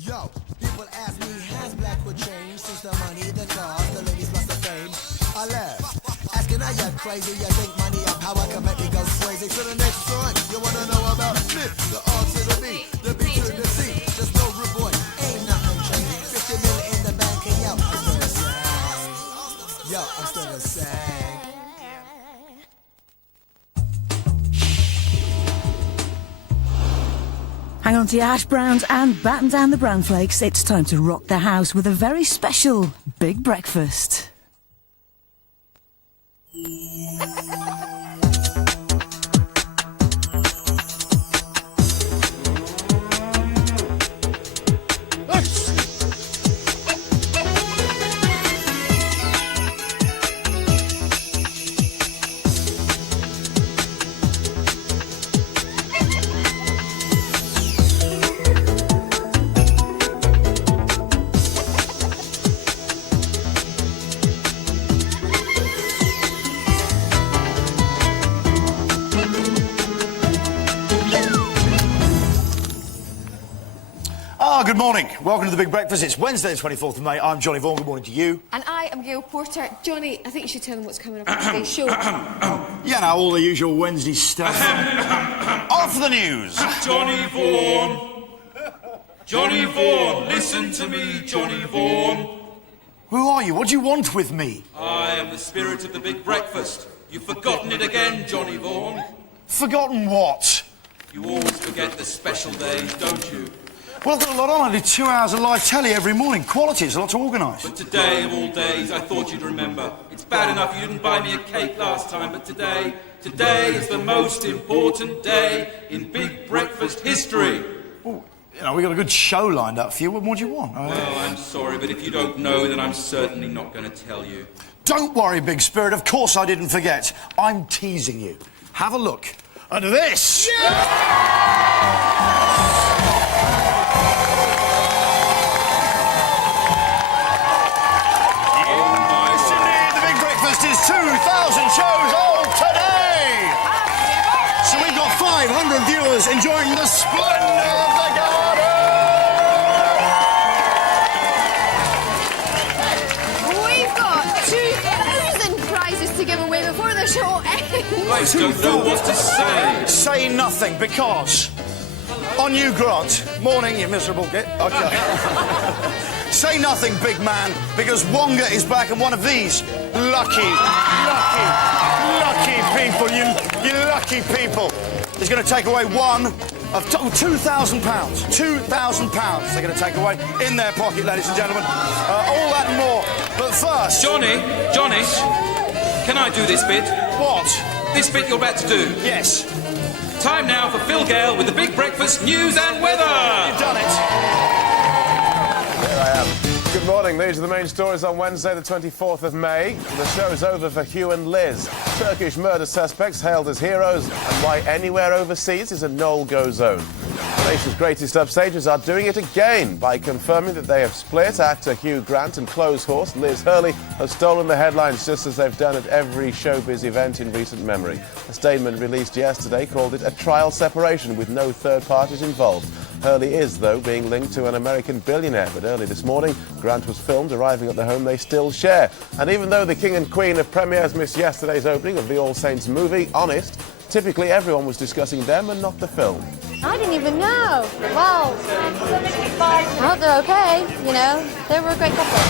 Yo, people ask me, has Blackwood changed since the money, the cars, the ladies plus the fame? I laugh, asking are you crazy? You think money and power can make me go crazy? To the next one, you wanna know about me? The R to the B, the B to the C. Just know, rude boy, ain't nothing changed. 50 mil in the bank and yo, I'm still the same. Yo, I'm still the same. Hang on to your hash browns and batten down the bran flakes. It's time to rock the house with a very special big breakfast. Good morning. Welcome to the Big Breakfast. It's Wednesday, the 24th of May. I'm Johnny Vaughan. Good morning to you. And I am Gail Porter. Johnny, I think you should tell them what's coming up on today's show. Yeah, now, all the usual Wednesday stuff. Off the news. Johnny Vaughan. Johnny Vaughan. Listen to me, Johnny Vaughan. Who are you? What do you want with me? I am the spirit of the Big Breakfast. You've forgotten it again, Johnny Vaughan. Forgotten what? You always forget the special days, don't you? Well, I've got a lot on. I do 2 hours of live telly every morning. Quality, it's a lot to organise. But today, of all days, I thought you'd remember. It's bad enough you didn't buy me a cake last time, but today is the most important day in Big Breakfast history. Well, you know, we've got a good show lined up for you. What more do you want? Well, I'm sorry, but if you don't know, then I'm certainly not going to tell you. Don't worry, Big Spirit. Of course I didn't forget. I'm teasing you. Have a look at this. Is 2,000 shows old today! So we've got 500 viewers enjoying the splendour of the garden! We've got 2,000 prizes to give away before the show ends. I don't know what to say. Say nothing, because on you, Grant. Morning, you miserable git. Okay. Say nothing, big man, because Wonga is back and one of these lucky people, you lucky people, is going to take away one of £2,000. £2,000 they're going to take away in their pocket, ladies and gentlemen. All that and more. But first... Johnny, can I do this bit? What? This bit you're about to do. Yes. Time now for Phil Gale with the Big Breakfast News and Weather. You've done it. Here I am. Good morning. These are the main stories on Wednesday, the 24th of May. The show's over for Hugh and Liz. Turkish murder suspects hailed as heroes, and why anywhere overseas is a no-go zone. The nation's greatest upstagers are doing it again by confirming that they have split. Actor Hugh Grant and clothes horse Liz Hurley have stolen the headlines just as they've done at every showbiz event in recent memory. A statement released yesterday called it a trial separation with no third parties involved. Hurley is, though, being linked to an American billionaire, but early this morning, Grant was filmed arriving at the home they still share. And even though the King and Queen of Premiers missed yesterday's opening of the All Saints movie, Honest, typically everyone was discussing them and not the film. I didn't even know. Well, I hope they're okay, you know. They were a great couple.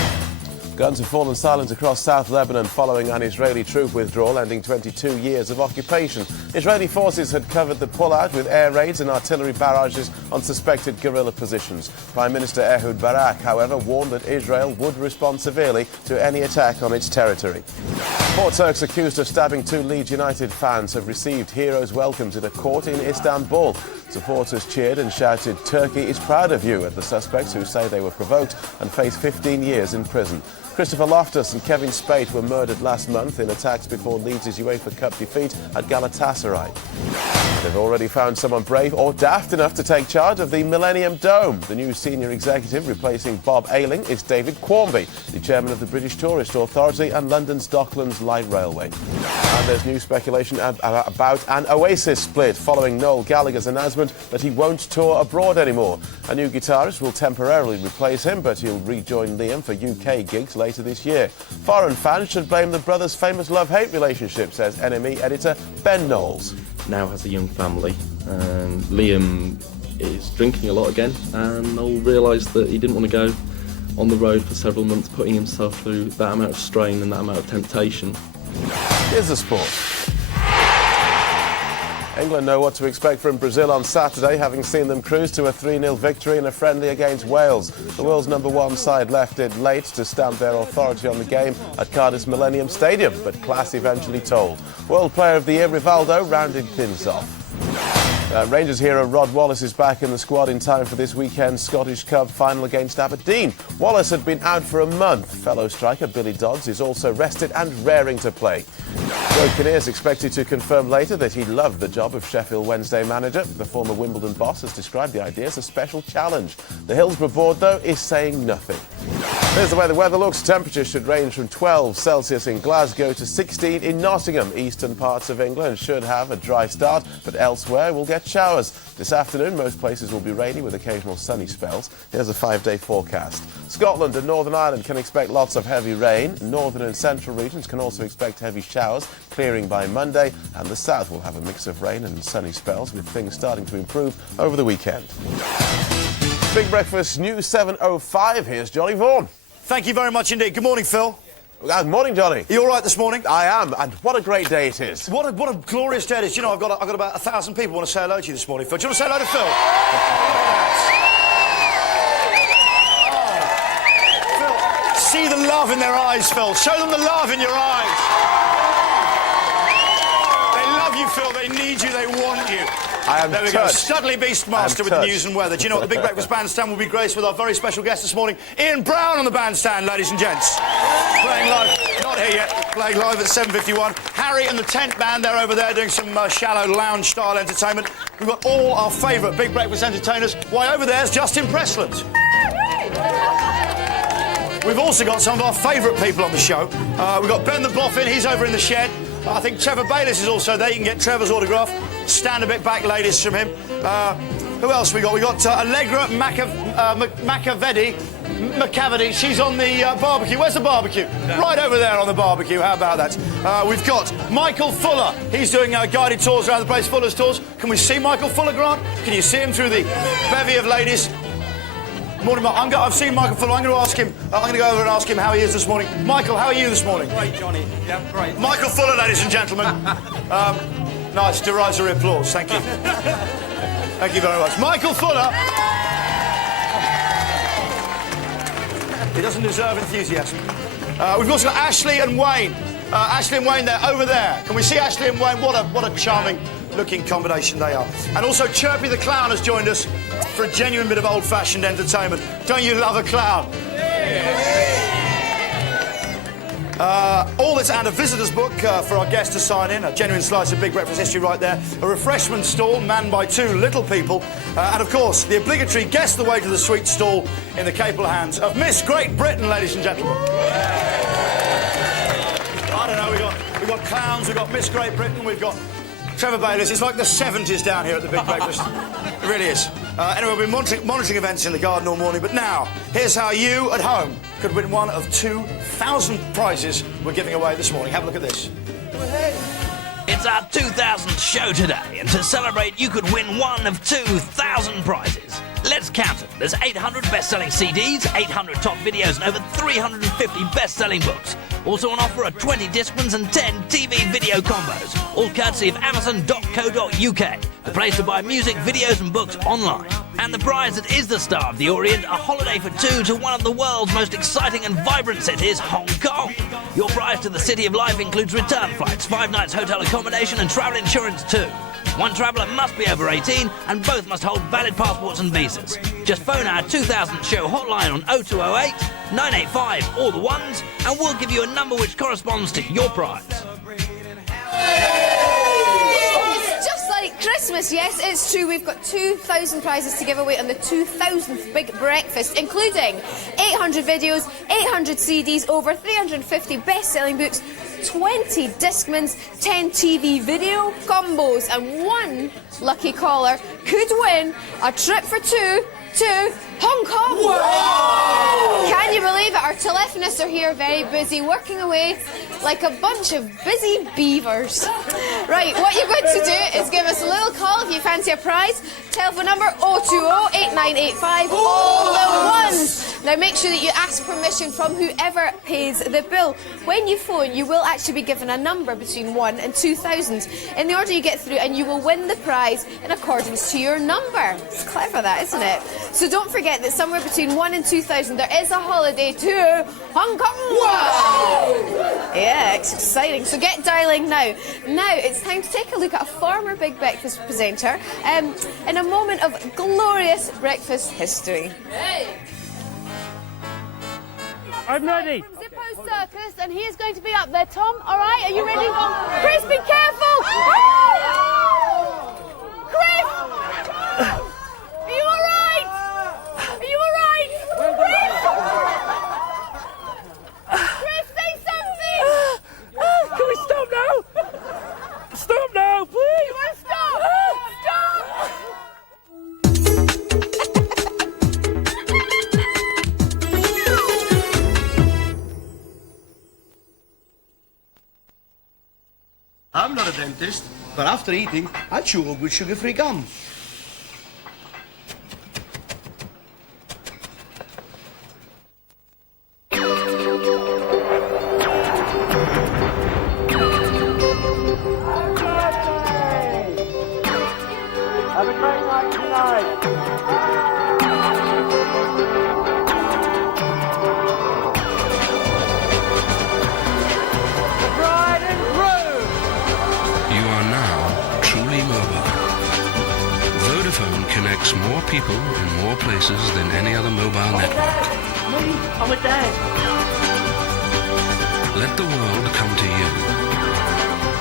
Guns have fallen silent across South Lebanon following an Israeli troop withdrawal ending 22 years of occupation. Israeli forces had covered the pullout with air raids and artillery barrages on suspected guerrilla positions. Prime Minister Ehud Barak, however, warned that Israel would respond severely to any attack on its territory. Four Turks accused of stabbing two Leeds United fans have received heroes' welcomes at a court in Istanbul. Supporters cheered and shouted, "Turkey is proud of you," at the suspects, who say they were provoked and face 15 years in prison. Christopher Loftus and Kevin Spate were murdered last month in attacks before Leeds' UEFA Cup defeat at Galatasaray. They've already found someone brave or daft enough to take charge of the Millennium Dome. The new senior executive replacing Bob Ayling is David Quarmby, the chairman of the British Tourist Authority and London's Docklands Light Railway. And there's new speculation about an Oasis split following Noel Gallagher's announcement announcement that he won't tour abroad anymore. A new guitarist will temporarily replace him, but he'll rejoin Liam for UK gigs later this year. Foreign fans should blame the brothers' famous love-hate relationship, says NME editor Ben Knowles. Now has a young family, and Liam is drinking a lot again, and they'll realise that he didn't want to go on the road for several months, putting himself through that amount of strain and that amount of temptation. Here's the sport. England know what to expect from Brazil on Saturday, having seen them cruise to a 3-0 victory in a friendly against Wales. The world's #1 side left it late to stamp their authority on the game at Cardiff's Millennium Stadium, but class eventually told. World Player of the Year Rivaldo rounded things off. Rangers hero Rod Wallace is back in the squad in time for this weekend's Scottish Cup final against Aberdeen. Wallace had been out for a month. Fellow striker Billy Dodds is also rested and raring to play. Joe Kinnear is expected to confirm later that he loved the job of Sheffield Wednesday manager. The former Wimbledon boss has described the idea as a special challenge. The Hillsborough board, though, is saying nothing. Here's the way the weather looks. Temperatures should range from 12 Celsius in Glasgow to 16 in Nottingham. Eastern parts of England should have a dry start, but elsewhere we'll get showers. This afternoon, most places will be rainy with occasional sunny spells. Here's a 5-day forecast. Scotland and Northern Ireland can expect lots of heavy rain. Northern and central regions can also expect heavy showers, clearing by Monday, and the south will have a mix of rain and sunny spells, with things starting to improve over the weekend. Big Breakfast News 7:05. Here's Johnny Vaughan. Thank you very much indeed. Good morning, Phil. Good morning, Johnny. Are you all right this morning? I am, and what a great day it is. What a glorious day it is. You know, I've got about 1,000 people want to say hello to you this morning, Phil. Do you want to say hello to Phil? Phil, see the love in their eyes, Phil. Show them the love in your eyes. They love you, Phil. They need you. They want you. I am there we touched. go. Studley Beastmaster with the news and weather. Do you know what? The Big Breakfast Bandstand will be graced with our very special guest this morning, Ian Brown on the bandstand, ladies and gents. Playing live, not here yet, playing live at 7:51. Harry and the Tent Band, they're over there doing some shallow lounge-style entertainment. We've got all our favourite Big Breakfast entertainers. Why, over there's Justin Presland. We've also got some of our favourite people on the show. We've got Ben the Boffin, he's over in the shed. I think Trevor Bayliss is also there. You can get Trevor's autograph. Stand a bit back, ladies, from him. Who else we got? We got Allegra McCavity. She's on the barbecue. Where's the barbecue? Right over there on the barbecue. How about that? We've got Michael Fuller. He's doing guided tours around the place, Fuller's Tours. Can we see Michael Fuller, Grant? Can you see him through the bevy of ladies? Morning, Mark. I've seen Michael Fuller. I'm going to ask him. I'm going to go over and ask him how he is this morning. Michael, how are you this morning? Great, Johnny. Yeah, great. Michael Fuller, ladies and gentlemen. Nice, derisory applause. Thank you. Thank you very much. Michael Fuller. He doesn't deserve enthusiasm. We've also got Ashley and Wayne. Ashley and Wayne, they're over there. Can we see Ashley and Wayne? What a charming-looking combination they are. And also Chirpy the Clown has joined us for a genuine bit of old-fashioned entertainment. Don't you love a clown? All this and a visitor's book for our guests to sign in. A genuine slice of Big Breakfast history right there. A refreshment stall manned by 2 little people. And, of course, the obligatory guess the way to the sweet stall in the capable hands of Miss Great Britain, ladies and gentlemen. I don't know, we've got clowns, we've got Miss Great Britain, we've got Trevor Bayliss. It's like the 70s down here at the Big Breakfast. It really is. Anyway, we've been monitoring events in the garden all morning, but now, here's how you at home could win one of 2,000 prizes we're giving away this morning. Have a look at this. It's our 2000th show today, and to celebrate, you could win one of 2,000 prizes. Let's count them. There's 800 best-selling CDs, 800 top videos, and over 350 best-selling books. Also on offer are 20 Discmans and 10 TV video combos, all courtesy of Amazon.co.uk, the place to buy music, videos and books online. And the prize that is the star of the Orient, a holiday for 2 to one of the world's most exciting and vibrant cities, Hong Kong. Your prize to the City of Life includes return flights, 5 nights hotel accommodation and travel insurance too. One traveller must be over 18 and both must hold valid passports and visas. Just phone our 2000 show hotline on 0208 985 all the ones and we'll give you a number which corresponds to your prize. It's just like Christmas, yes, it's true. We've got 2,000 prizes to give away on the 2000th Big Breakfast, including 800 videos, 800 CDs, over 350 best-selling books, 20 Discmans, 10 TV video combos, and one lucky caller could win a trip for two to Hong Kong. Whoa! Can you believe it? Our telephonists are here very busy, working away like a bunch of busy beavers. Right, what you're going to do is give us a little call if you fancy a prize. Telephone number 020-8985, all the ones. Now make sure that you ask permission from whoever pays the bill. When you phone, you will actually be given a number between 1 and 2,000 in the order you get through, and you will win the prize in accordance to your number. It's clever, that, isn't it? So don't forget that somewhere between 1 and 2,000 there is a holiday to Hong Kong. Wow! Yeah, it's exciting. So get dialing now. Now it's time to take a look at a former Big Breakfast presenter in a moment of glorious breakfast history. Hey. I'm ready. Zippo Circus, and he is going to be up there. Tom, all right? Are you ready? Chris, be careful! Chris! Are you all right? Are you all right? Chris, say something! Can we stop now? Stop now, please! You want to stop? Stop! I'm not a dentist, but after eating, I chew up with sugar-free gum. Have a great night tonight. Bride and groom. You are now truly mobile. Vodafone connects more people in more places than any other mobile network. Me, I'm a dad. Let the world come to you.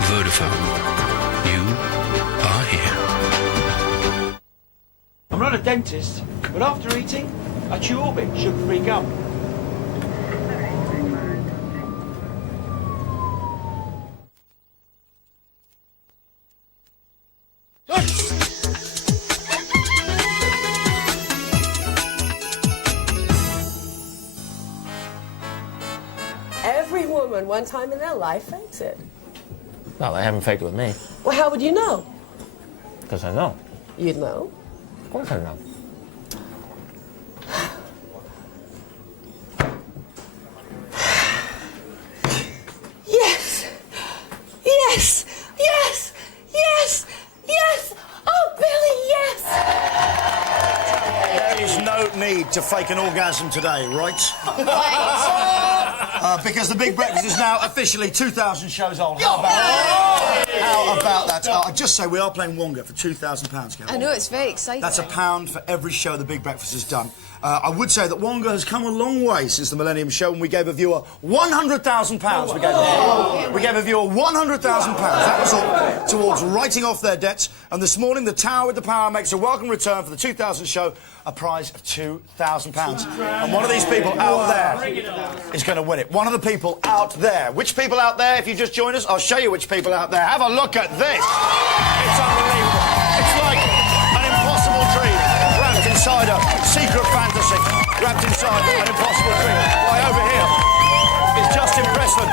Vodafone. You are here. I'm not a dentist, but after eating, I chew Orbit sugar-free gum. Every woman, one time in their life, fakes it. Well, they haven't faked it with me, Well, how would you know? because I know. You'd know. Of course I know. Yes! Yes! Yes! Yes! Yes! Oh, Billy, yes! There is no need to fake an orgasm today, right? Because the Big Breakfast is now officially 2,000 shows old. How about that? How about that? I just say we are playing Wonga for £2,000, Gail. I know, it's very exciting. That's £1 for every show the Big Breakfast has done. I would say that Wonga has come a long way since the Millennium Show when we gave a viewer £100,000. We gave a viewer £100,000. That was all towards writing off their debts. And this morning, the Tower with the Power makes a welcome return for the 2000 show, a prize of £2,000. And one of these people out there is going to win it. One of the people out there. Which people out there? If you just join us, I'll show you which people out there. Have a look at this. It's unbelievable. It's like an impossible dream wrapped inside a secret fantasy, wrapped inside an impossible dream. Right over here is Justin Pressman.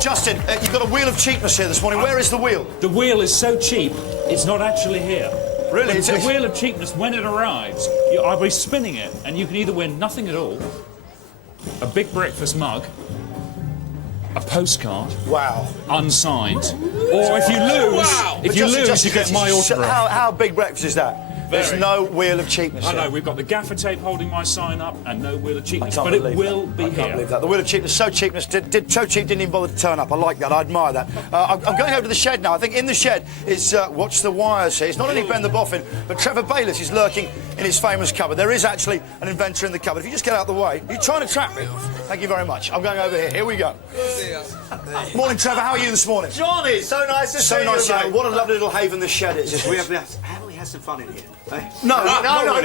Justin, you've got a wheel of cheapness here this morning. Where is the wheel? The wheel is so cheap, it's not actually here. Really? The wheel of cheapness, when it arrives, I'll be spinning it, and you can either win nothing at all, a Big Breakfast mug, a postcard, wow, unsigned, or if you lose, you get my autograph. How Big Breakfast is that? There's no wheel of cheapness. I know, we've got the gaffer tape holding my sign up and no wheel of cheapness, but it will be here. I can't believe that. The wheel of cheapness, so cheapness, so cheap didn't even bother to turn up. I like that, I admire that. I'm going over to the shed now. I think in the shed is, watch the wires here. It's not only Ben the Boffin, but Trevor Bayliss is lurking in his famous cupboard. There is actually an inventor in the cupboard. If you just get out of the way, you're trying to trap me. Thank you very much. I'm going over here. Here we go. Morning, Trevor. How are you this morning? Johnny, so nice to see you. So nice. What a lovely little haven this shed is. We have have some fun in here. No, no.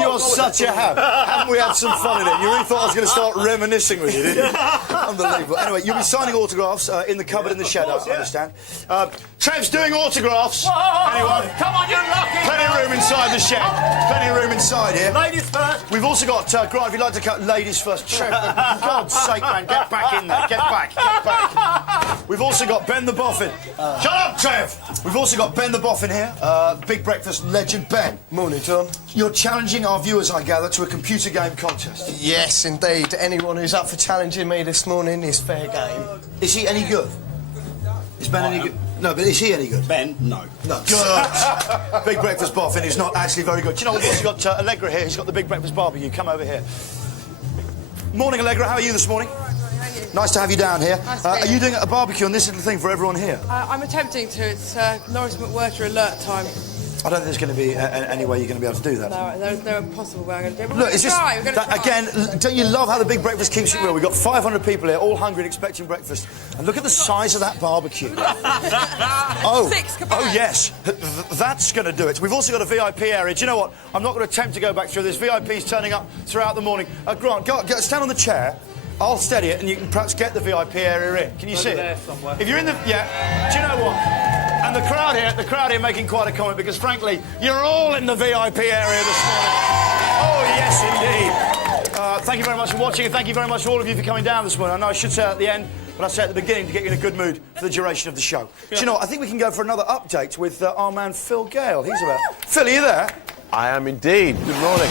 You're such a ham. Haven't we had some fun in it? You really thought I was going to start reminiscing with you, didn't you? Unbelievable. Anyway, you'll be signing autographs in the cupboard in the shed, I understand. Trev's doing autographs. Anyone? Come on, you're lucky. Plenty of room inside the shed. Plenty of room inside here. Ladies first. We've also got, Grant, if you'd like to cut ladies first. Trev, for God's sake, man, get back in there. Get back. We've also got Ben the Boffin. Shut up, Trev! We've also got Ben the Boffin here, Big Breakfast legend Ben. Morning, John. You're challenging our viewers, I gather, to a computer game contest. Yes, indeed. Anyone who's up for challenging me this morning is fair game. Is he any good? Is Ben any good? No, but is he any good? Ben, no. No. Good. Big Breakfast Boffin is not actually very good. Do you know, we've also got Allegra here, who's got the Big Breakfast barbecue. Come over here. Morning, Allegra. How are you this morning? Nice to have you down here. Are you doing a barbecue on this little thing for everyone here? I'm attempting to. It's Norris McWhirter alert time. I don't think there's going to be any way you're going to be able to do that. No, there's no possible way I'm going to do it. But Look, we're it's going to just... try. We're going to try. Again, don't you love how the Big Breakfast keeps it real? We've got 500 people here, all hungry and expecting breakfast. And look at the size of that barbecue. Oh, yes. That's going to do it. We've also got a VIP area. Do you know what? I'm not going to attempt to go back through this. VIP's turning up throughout the morning. Grant, stand on the chair. I'll steady it, and you can perhaps get the VIP area in. Can you see it? If you're in the... Yeah. Do you know what? And the crowd here making quite a comment because, frankly, you're all in the VIP area this morning. Oh, yes, indeed. Thank you very much for watching, and thank you very much to all of you for coming down this morning. I know I should say at the end, but I say at the beginning to get you in a good mood for the duration of the show. Do you know what? I think we can go for another update with our man Phil Gale. He's about... Phil, are you there? I am indeed. Good morning.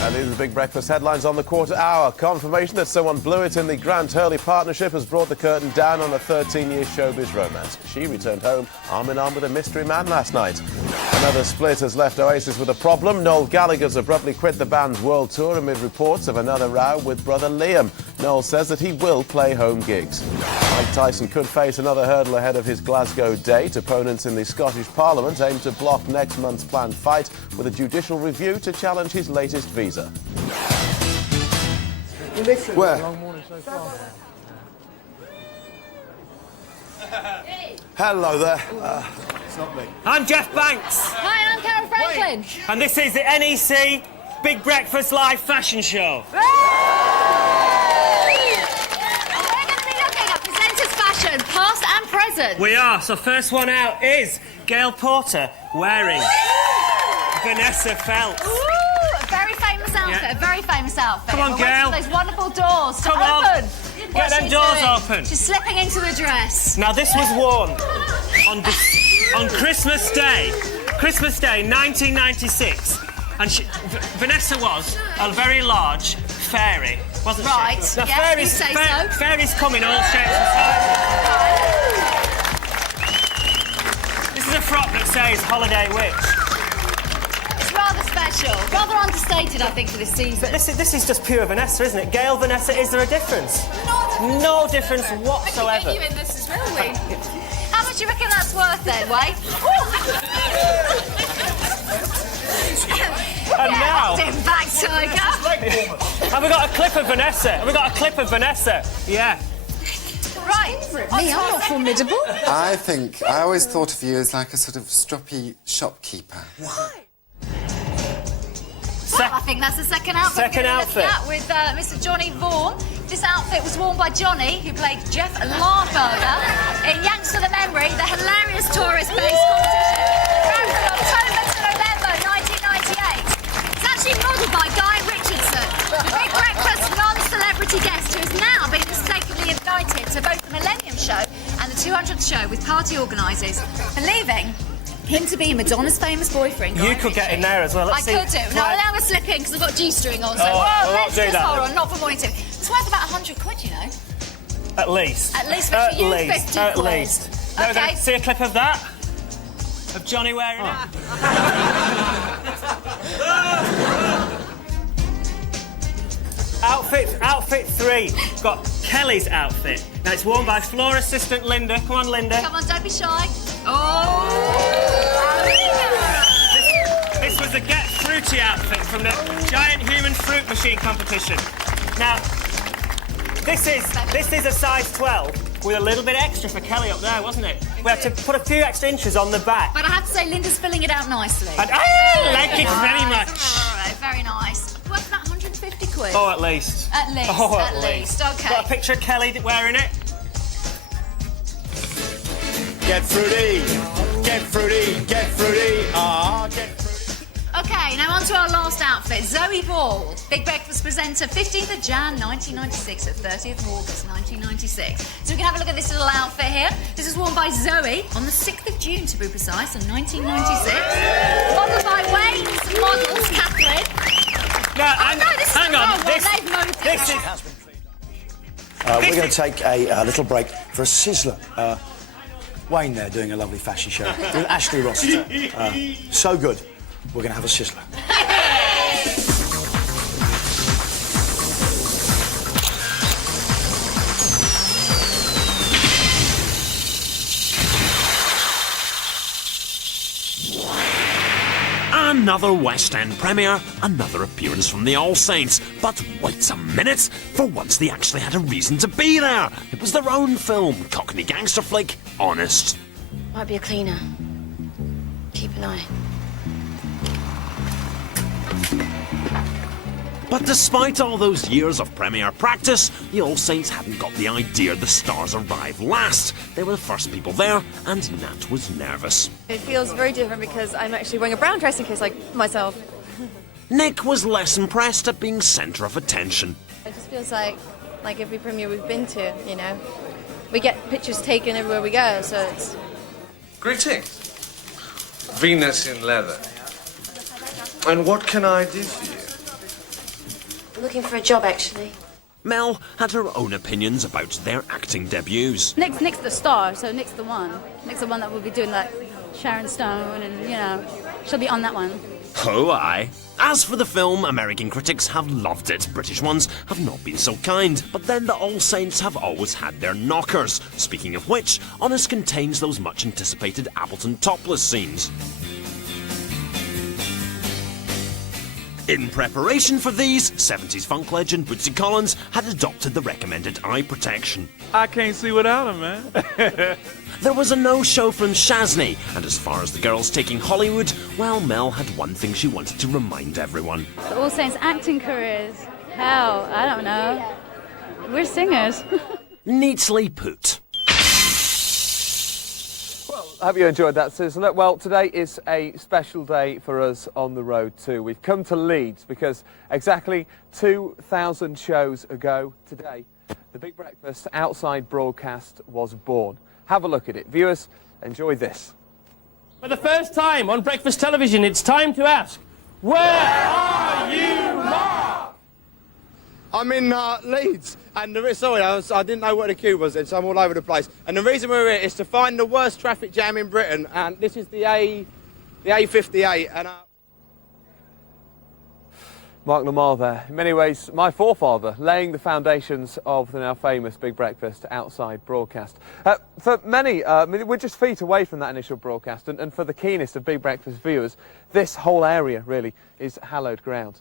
And these are the Big Breakfast headlines on the quarter hour. Confirmation that someone blew it in the Grant Hurley partnership has brought the curtain down on a 13-year showbiz romance. She returned home arm in arm with a mystery man last night. Another split has left Oasis with a problem. Noel Gallagher's abruptly quit the band's world tour amid reports of another row with brother Liam. Noel says that he will play home gigs. Mike Tyson could face another hurdle ahead of his Glasgow date. Opponents in the Scottish Parliament aim to block next month's planned fight with a judicial review to challenge his latest visa. Where? Hello there. It's not me. I'm Jeff Banks. Hi, I'm Karen Franklin. And this is the NEC Big Breakfast Live Fashion Show. And we're going to be looking at presenters' fashion, past and present. We are. So first one out is Gail Porter wearing Vanessa Feltz. Ooh, a very famous outfit, Yeah. a very famous outfit. Come on, We're waiting Gail. for those wonderful doors to Come on. open. Get What's them she doors doing? open. She's slipping into the dress. Now this was worn on Christmas Day 1996, and Vanessa was a very large fairy, wasn't Right, she? Now yeah, fairies, you say so. fairies come in all shapes and sizes. This is a frock that says Holiday Witch. It's rather special, rather understated, I think, for this season. But this is just pure Vanessa, isn't it? Gail, Vanessa, is there a difference? No difference whatsoever. We can get you in this as well, we. How much do you reckon that's worth then, Wade? And now... Dim back, Tiger. Have we got a clip of Vanessa? Have we got a clip of Vanessa? Yeah. Right. Me, I'm not formidable. I always thought of you as like a sort of stroppy shopkeeper. I think that's the second outfit. Second outfit. With Mr. Johnny Vaughan. This outfit was worn by Johnny, who played Jeff Larberger in Yanks for the Memory, the hilarious tourist-based competition. Ran from October to November 1998. It's actually modelled by Guy Richardson, the Big Breakfast non-celebrity guest who has now been mistakenly invited to both the Millennium Show and the 200th Show with party organisers, believing him to be Madonna's famous boyfriend. You could get in there as well. Let's I see. could do. No, Right. I'm going to slip in because I've got G-string on. So Oh, well, let's do just that hold then. on, not for morning too. It's worth about 100 quid, you know. At least. At least for you, 50 At quid. least. Now we're going Okay. to see a clip of that. Of Johnny wearing it. Outfit 3. We've got Kelly's outfit. Now it's worn by floor assistant Linda. Come on, Linda. Come on, don't be shy. Oh! This was a Get Fruity outfit from the Giant Human Fruit Machine competition. Now, this is a size 12 with a little bit extra for Kelly up there, wasn't it? we have to put a few extra inches on the back. But I have to say, Linda's filling it out nicely. And I like it very much. All right, very nice. Worth about 150 quid. Oh, at least. At least, Oh, at least. Okay. Got a picture of Kelly wearing it. Get fruity, get fruity, get fruity. Ah, get fruity. Okay, now on to our last outfit. Zoe Ball, Big Breakfast presenter, 15th of Jan 1996 to 30th of August 1996. So we can have a look at this little outfit here. This was worn by Zoe on the 6th of June, to be precise, in 1996. Modelled by Wayne's Models, Catherine. No, hang on. This We're going to take a little break for a sizzler. Wayne there doing a lovely fashion show with Ashley Rossiter. So good. We're going to have a sizzler. Another West End premiere, another appearance from the All Saints. But wait a minute, for once they actually had a reason to be there. It was their own film, Cockney gangster flick, Honest. Might be a cleaner. Keep an eye. But despite all those years of premiere practice, the All Saints hadn't got the idea the stars arrived last. They were the first people there, and Nat was nervous. It feels very different because I'm actually wearing a brown dressing case like myself. Nick was less impressed at being centre of attention. It just feels like every premiere we've been to, you know. We get pictures taken everywhere we go, so it's... Greetings. Venus in leather. And what can I do for you? Looking for a job, actually. Mel had her own opinions about their acting debuts. Nick's the star, so Nick's the one. Nick's the one that will be doing like Sharon Stone, and you know, she'll be on that one. Oh, aye. As for the film, American critics have loved it. British ones have not been so kind. But then the All Saints have always had their knockers. Speaking of which, Honest contains those much-anticipated Appleton topless scenes. In preparation for these, 70s funk legend Bootsy Collins had adopted the recommended eye protection. I can't see without him, man. There was a no-show from Shazney, and as far as the girls taking Hollywood, well, Mel had one thing she wanted to remind everyone. The All Saints acting careers. Hell, I don't know. We're singers. Neatly put. Have you enjoyed that, Sizzler? Well, today is a special day for us on the road too. We've come to Leeds because exactly 2,000 shows ago today, the Big Breakfast outside broadcast was born. Have a look at it. Viewers, enjoy this. For the first time on breakfast television, it's time to ask, where are you, Mark? I'm in Leeds, and sorry, I didn't know where the queue was, so I'm all over the place. And the reason we're here is to find the worst traffic jam in Britain, and this is the A58. And Mark Lamar there. In many ways, my forefather, laying the foundations of the now famous Big Breakfast outside broadcast. For many, we're just feet away from that initial broadcast, and for the keenest of Big Breakfast viewers, this whole area really is hallowed ground.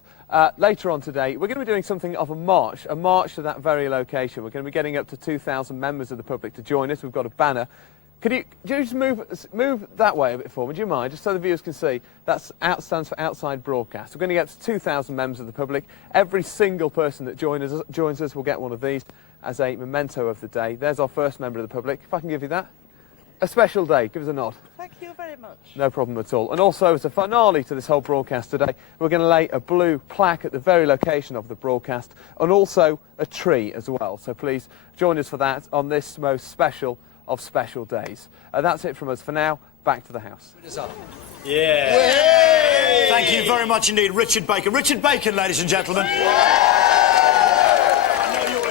Later on today, we're going to be doing something of a march to that very location. We're going to be getting up to 2,000 members of the public to join us. We've got a banner. Could you just move that way a bit for me, do you mind, just so the viewers can see? That stands for outside broadcast. We're going to get to 2,000 members of the public. Every single person that joins us will get one of these as a memento of the day. There's our first member of the public. If I can give you that. A special day. Give us a nod. Thank you very much. No problem at all. And also, as a finale to this whole broadcast today, we're going to lay a blue plaque at the very location of the broadcast, and also a tree as well. So please join us for that on this most special of special days. That's it from us for now. Back to the house. Yeah. Thank you very much indeed, Richard Bacon. Richard Bacon, ladies and gentlemen.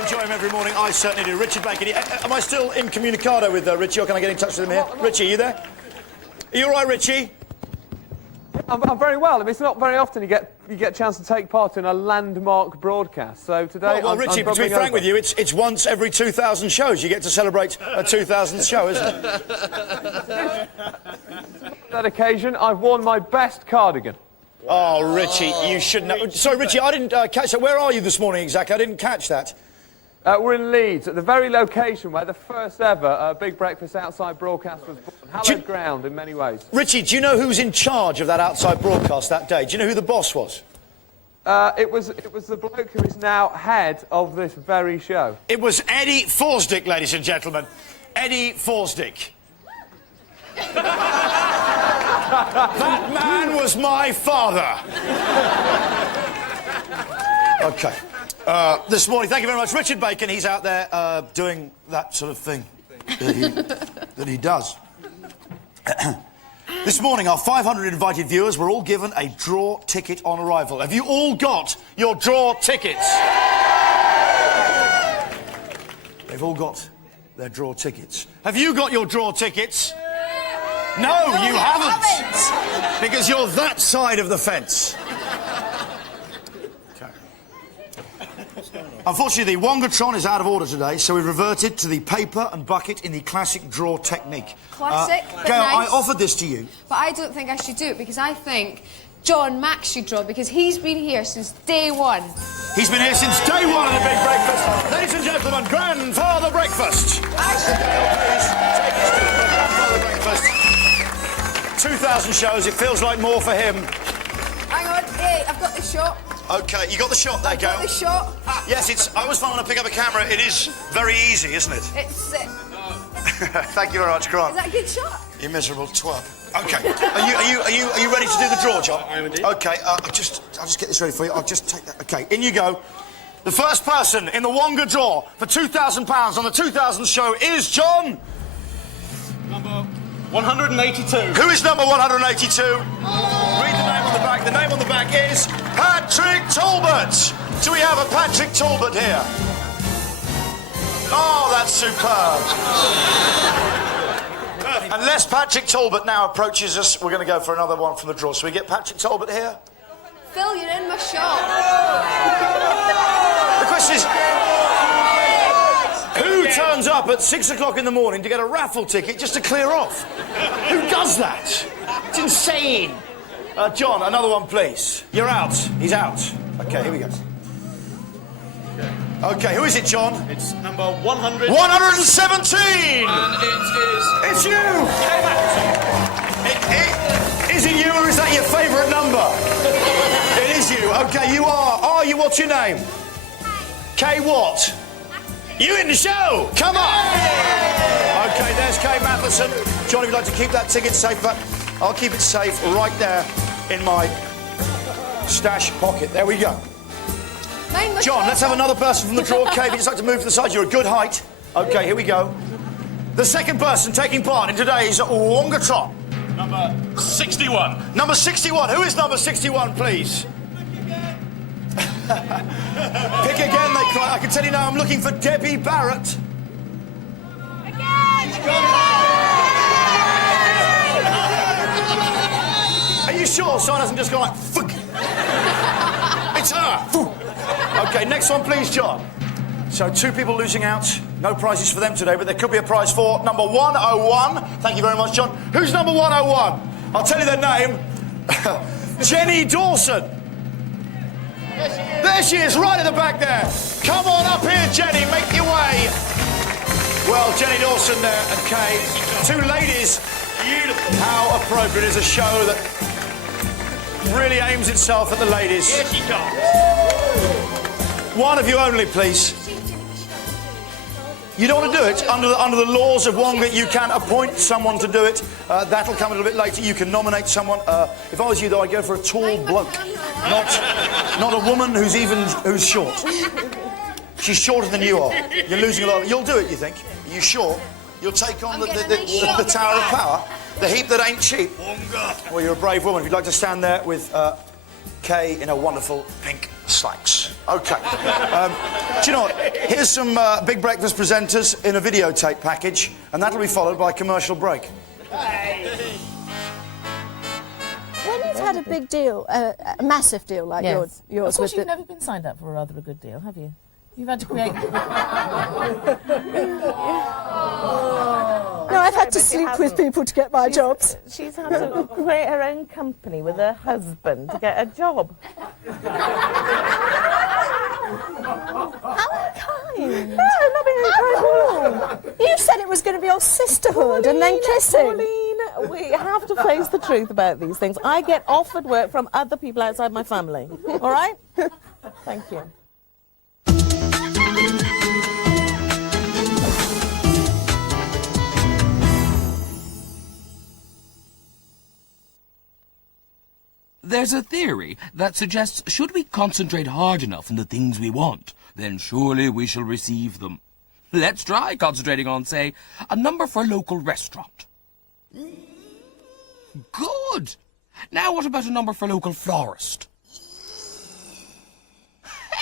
Enjoy him every morning. I certainly do. Richard Bacon. Am I still incommunicado with Richie, or can I get in touch with him here? Richie, are you there? Are you all right, Richie? I'm very well. I mean, it's not very often you get a chance to take part in a landmark broadcast. So today, well, Richie, to be frank with you, it's once every 2,000 shows. You get to celebrate a 2,000th show, isn't it? That occasion, I've worn my best cardigan. Oh, Richie, you shouldn't have... Sorry, Richie, I didn't catch that. Where are you this morning exactly? I didn't catch that. We're in Leeds, at the very location where the first ever Big Breakfast outside broadcast was born. Hallowed ground in many ways. Richie, do you know who's in charge of that outside broadcast that day? Do you know who the boss was? It was the bloke who is now head of this very show. It was Eddie Forsdick, ladies and gentlemen. Eddie Forsdick. That man was my father. OK. This morning, thank you very much. Richard Bacon, he's out there doing that sort of thing that he does. This morning, our 500 invited viewers were all given a draw ticket on arrival. Have you all got your draw tickets? They've all got their draw tickets. Have you got your draw tickets? No, you haven't. Because you're that side of the fence. Unfortunately, the Wongatron is out of order today, so we reverted to the paper and bucket in the classic draw technique. Classic, but Gail, nice. I offered this to you. But I don't think I should do it because I think John Max should draw because he's been here since day one. He's been here since day one of the Big Breakfast. Ladies and gentlemen, Grandfather Breakfast. Gail, please, take his Grandfather Breakfast. 2,000 shows, it feels like more for him. Hang on, hey, I've got the shot. OK, you got the shot there, Gail? I've got the shot. Yes, it's. I always find when I pick up a camera, it is very easy, isn't it? It's... Thank you very much, Grant. Is that a good shot? You miserable twat. OK. Are you ready to do the draw, John? I am indeed. OK, I'll just get this ready for you. I'll just take that. OK, in you go. The first person in the Wonga draw for £2,000 on the 2000 show is John. Number 182. Who is number 182? Read the name on the back. The name on the back is Patrick Talbot. Do we have a Patrick Talbot here? Oh, that's superb. Unless Patrick Talbot now approaches us, we're going to go for another one from the draw. So we get Patrick Talbot here? Phil, you're in my shot. The question is, who turns up at 6 o'clock in the morning to get a raffle ticket just to clear off? Who does that? It's insane. John, another one, please. You're out. He's out. OK, here we go. OK, who is it, John? It's number 100. 117! And it is... It's you! Is it you or is that your favourite number? It is you. OK, you are you? What's your name? Kay what? You in the show? Come on! OK, there's Kay Matheson. John, if you'd like to keep that ticket safe, but I'll keep it safe right there in my stash pocket. There we go. John, let's have another person from the draw. Kay, if you'd just like to move to the side, you're a good height. OK, here we go. The second person taking part in today's Wongatron. Number 61. Number 61. Who is number 61, please? Pick again, they cry. I can tell you now, I'm looking for Debbie Barrett. Are you sure someone hasn't just gone like, fuck? It's her. OK, next one, please, John. So 2 people losing out. No prizes for them today, but there could be a prize for number 101. Thank you very much, John. Who's number 101? I'll tell you their name. Jenny Dawson. There she is, right at the back there. Come on up here, Jenny, make your way. Well, Jenny Dawson there and Kay, 2 ladies. Beautiful. How appropriate. Is a show that really aims itself at the ladies. Here she comes. One of you only, please. You don't want to do it? Under the laws of Wonga, you can appoint someone to do it. That'll come a little bit later. You can nominate someone. If I was you, though, I'd go for a tall bloke. Not a woman who's short. She's shorter than you are. You're losing a lot. You'll do it, you think? Are you sure? You'll take on the Tower of Power? The heap that ain't cheap? Well, you're a brave woman. If you'd like to stand there with Kay in a wonderful pink slacks. OK. Do you know what? Here's some Big Breakfast presenters in a videotape package, and that'll be followed by a commercial break. When you've had a big deal, a massive deal like yours Of course, with you've never been signed up for a rather a good deal, have you? You've had to create... No, I've had to sleep with people to get my jobs. She's had to create her own company with her husband to get a job. Oh, No, not being crying at all. You said it was going to be all sisterhood and then kissing. Pauline, we have to face the truth about these things. I get offered work from other people outside my family. All right? Thank you. There's a theory that suggests should we concentrate hard enough on the things we want, then surely we shall receive them. Let's try concentrating on, say, a number for a local restaurant. Good! Now what about a number for a local florist?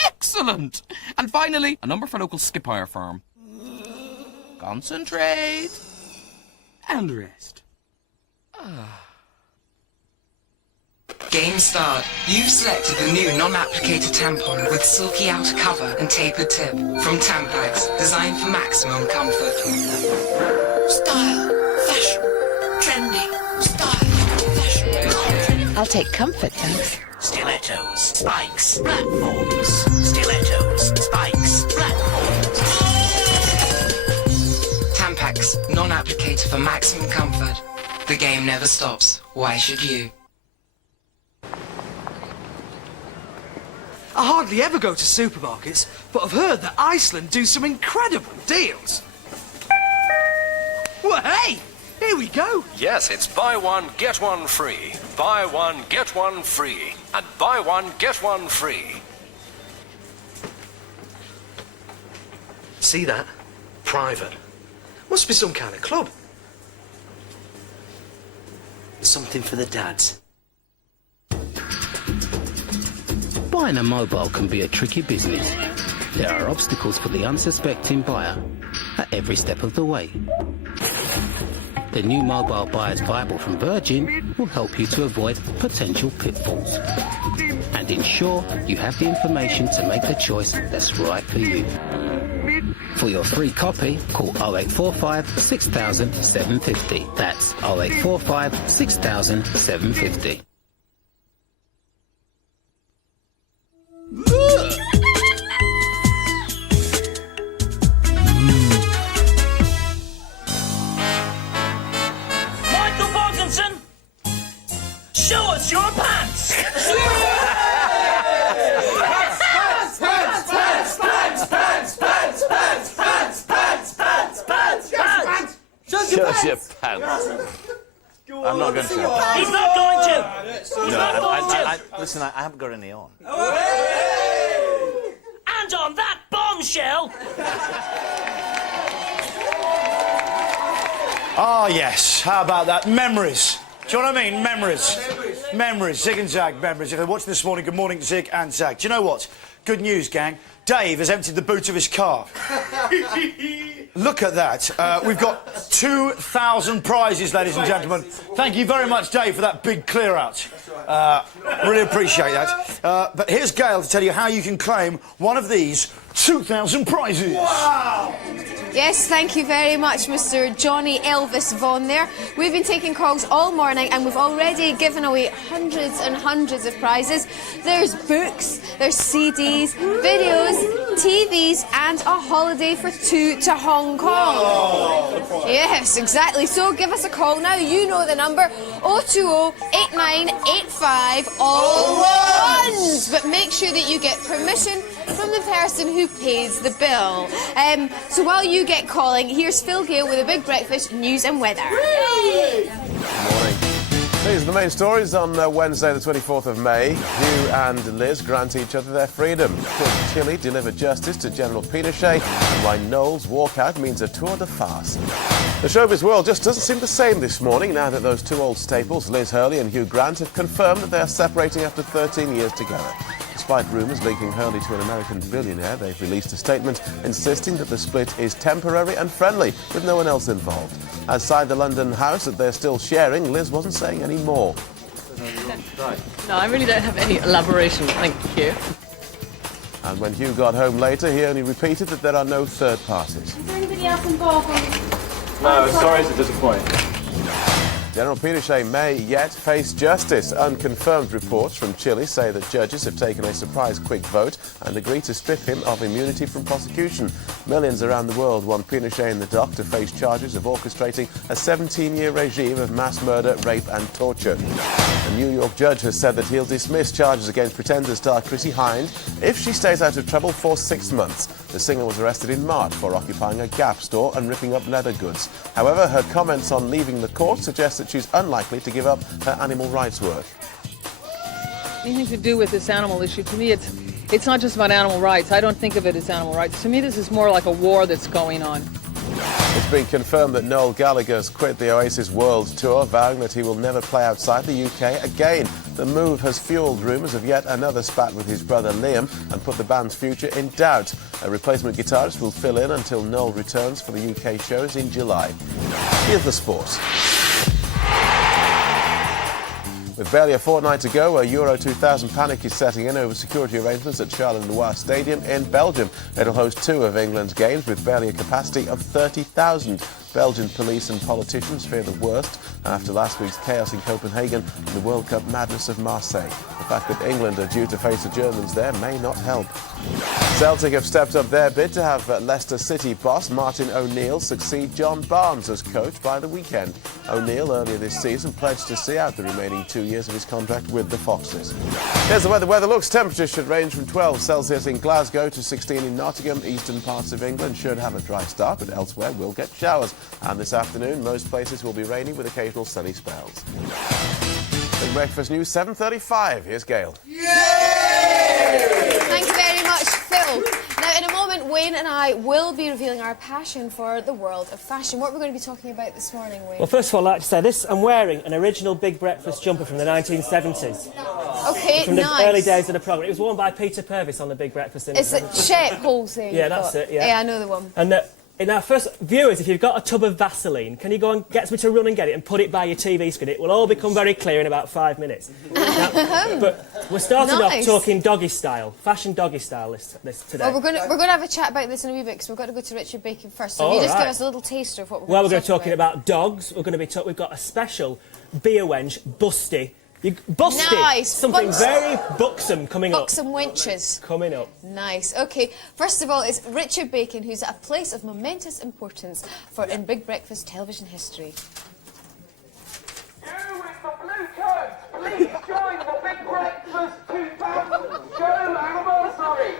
Excellent! And finally, a number for a local skip hire firm. Concentrate. And rest. Game start. You've selected the new non-applicator tampon with silky outer cover and tapered tip from Tampax, designed for maximum comfort. Style, fashion, trendy. Style, fashion. I'll take comfort, thanks. Stilettos, spikes, platforms. Stilettos, spikes, platforms. Tampax, non-applicator for maximum comfort. The game never stops. Why should you? I hardly ever go to supermarkets, but I've heard that Iceland do some incredible deals. Well, hey, here we go. Yes, it's buy one, get one free. Buy one, get one free. And buy one, get one free. See that? Private. Must be some kind of club. Something for the dads. Buying a mobile can be a tricky business. There are obstacles for the unsuspecting buyer at every step of the way. The new Mobile Buyer's Bible from Virgin will help you to avoid potential pitfalls and ensure you have the information to make the choice that's right for you. For your free copy, call 0845 6000 750. That's 0845 6000 750. Michael Parkinson, show us your pants. Show us your pants. I'm not going to. He's not going to. He's not going to. Listen, I haven't got any on. And on that bombshell. Ah, yes. How about that? Memories. Do you know what I mean? Memories. Memories. Zig and Zag memories. If you're watching this morning, good morning to Zig and Zag. Do you know what? Good news, gang. Dave has emptied the boot of his car. Look at that. We've got 2,000 prizes, ladies and gentlemen. Thank you very much, Dave, for that big clear-out. Really appreciate that. But here's Gail to tell you how you can claim one of these 2,000 prizes. Wow! Yes, thank you very much, Mr. Johnny Elvis Vaughan there. We've been taking calls all morning and we've already given away hundreds and hundreds of prizes. There's books, there's CDs, videos, TVs and a holiday for two to Hong Kong. Whoa. Yes, exactly. So give us a call now. You know the number, 020-8985, all ones. But make sure that you get permission from the person who pays the bill. So while you get calling, here's Phil Gale with a Big Breakfast news and weather. Good morning. These are the main stories on Wednesday the 24th of May. Hugh and Liz grant each other their freedom. Could Tilly deliver justice to General Pinochet? And why Noel's walkout means a tour de farce. The showbiz world just doesn't seem the same this morning now that those two old staples, Liz Hurley and Hugh Grant, have confirmed that they are separating after 13 years together. Despite rumours linking Hurley to an American billionaire, they've released a statement insisting that the split is temporary and friendly, with no one else involved. Outside the London house that they're still sharing, Liz wasn't saying any more. No, I really don't have any elaboration, thank you. And when Hugh got home later, he only repeated that there are no third parties. Is there anybody else involved? No, sorry to disappoint. General Pinochet may yet face justice. Unconfirmed reports from Chile say that judges have taken a surprise quick vote and agreed to strip him of immunity from prosecution. Millions around the world want Pinochet in the dock to face charges of orchestrating a 17-year regime of mass murder, rape and torture. A New York judge has said that he'll dismiss charges against Pretender star Chrissie Hynde if she stays out of trouble for 6 months. The singer was arrested in March for occupying a Gap store and ripping up leather goods. However, her comments on leaving the court suggest that she's unlikely to give up her animal rights work. Anything to do with this animal issue, to me it's not just about animal rights. I don't think of it as animal rights. To me this is more like a war that's going on. It's been confirmed that Noel Gallagher's quit the Oasis World Tour, vowing that he will never play outside the UK again. The move has fuelled rumours of yet another spat with his brother Liam and put the band's future in doubt. A replacement guitarist will fill in until Noel returns for the UK shows in July. Here's the sport. With barely a fortnight to go, a Euro 2000 panic is setting in over security arrangements at Charleroi Stadium in Belgium. It'll host 2 of England's games with barely a capacity of 30,000. Belgian police and politicians fear the worst after last week's chaos in Copenhagen and the World Cup madness of Marseille. The fact that England are due to face the Germans there may not help. Celtic have stepped up their bid to have Leicester City boss Martin O'Neill succeed John Barnes as coach by the weekend. O'Neill earlier this season pledged to see out the remaining 2 years of his contract with the Foxes. Here's the weather. Weather looks. Temperatures should range from 12 Celsius in Glasgow to 16 in Nottingham. Eastern parts of England should have a dry start, but elsewhere will get showers. And this afternoon, most places will be rainy with occasional sunny spells. Big Breakfast News, 7:35. Here's Gail. Thank you very much, Phil. Now, in a moment, Wayne and I will be revealing our passion for the world of fashion. What we're going to be talking about this morning, Wayne? Well, first of all, I'd like to say this. I'm wearing an original Big Breakfast jumper from the 1970s. Okay, from the early days of the programme. It was worn by Peter Purvis on the Big Breakfast. Is it Shep Halsey? Yeah, that's it, yeah. Yeah, I know the one. And now, first, viewers, if you've got a tub of Vaseline, can you go and get somebody to run and get it and put it by your TV screen? It will all become very clear in about 5 minutes. Now, but we're starting off talking doggy style, fashion doggy style this today. Well, we're going to have a chat about this in a wee bit because we've got to go to Richard Bacon first. So you just give us a little taster of what we're going to be talking about dogs. We're going to be we've got a special beer wench, Busty. Busty! Nice! Something very buxom coming up. Buxom wenches. Coming up. Nice. OK, first of all, it's Richard Bacon, who's at a place of momentous importance in Big Breakfast television history. You with the blue coat, please join the Big Breakfast 2000 show anniversary.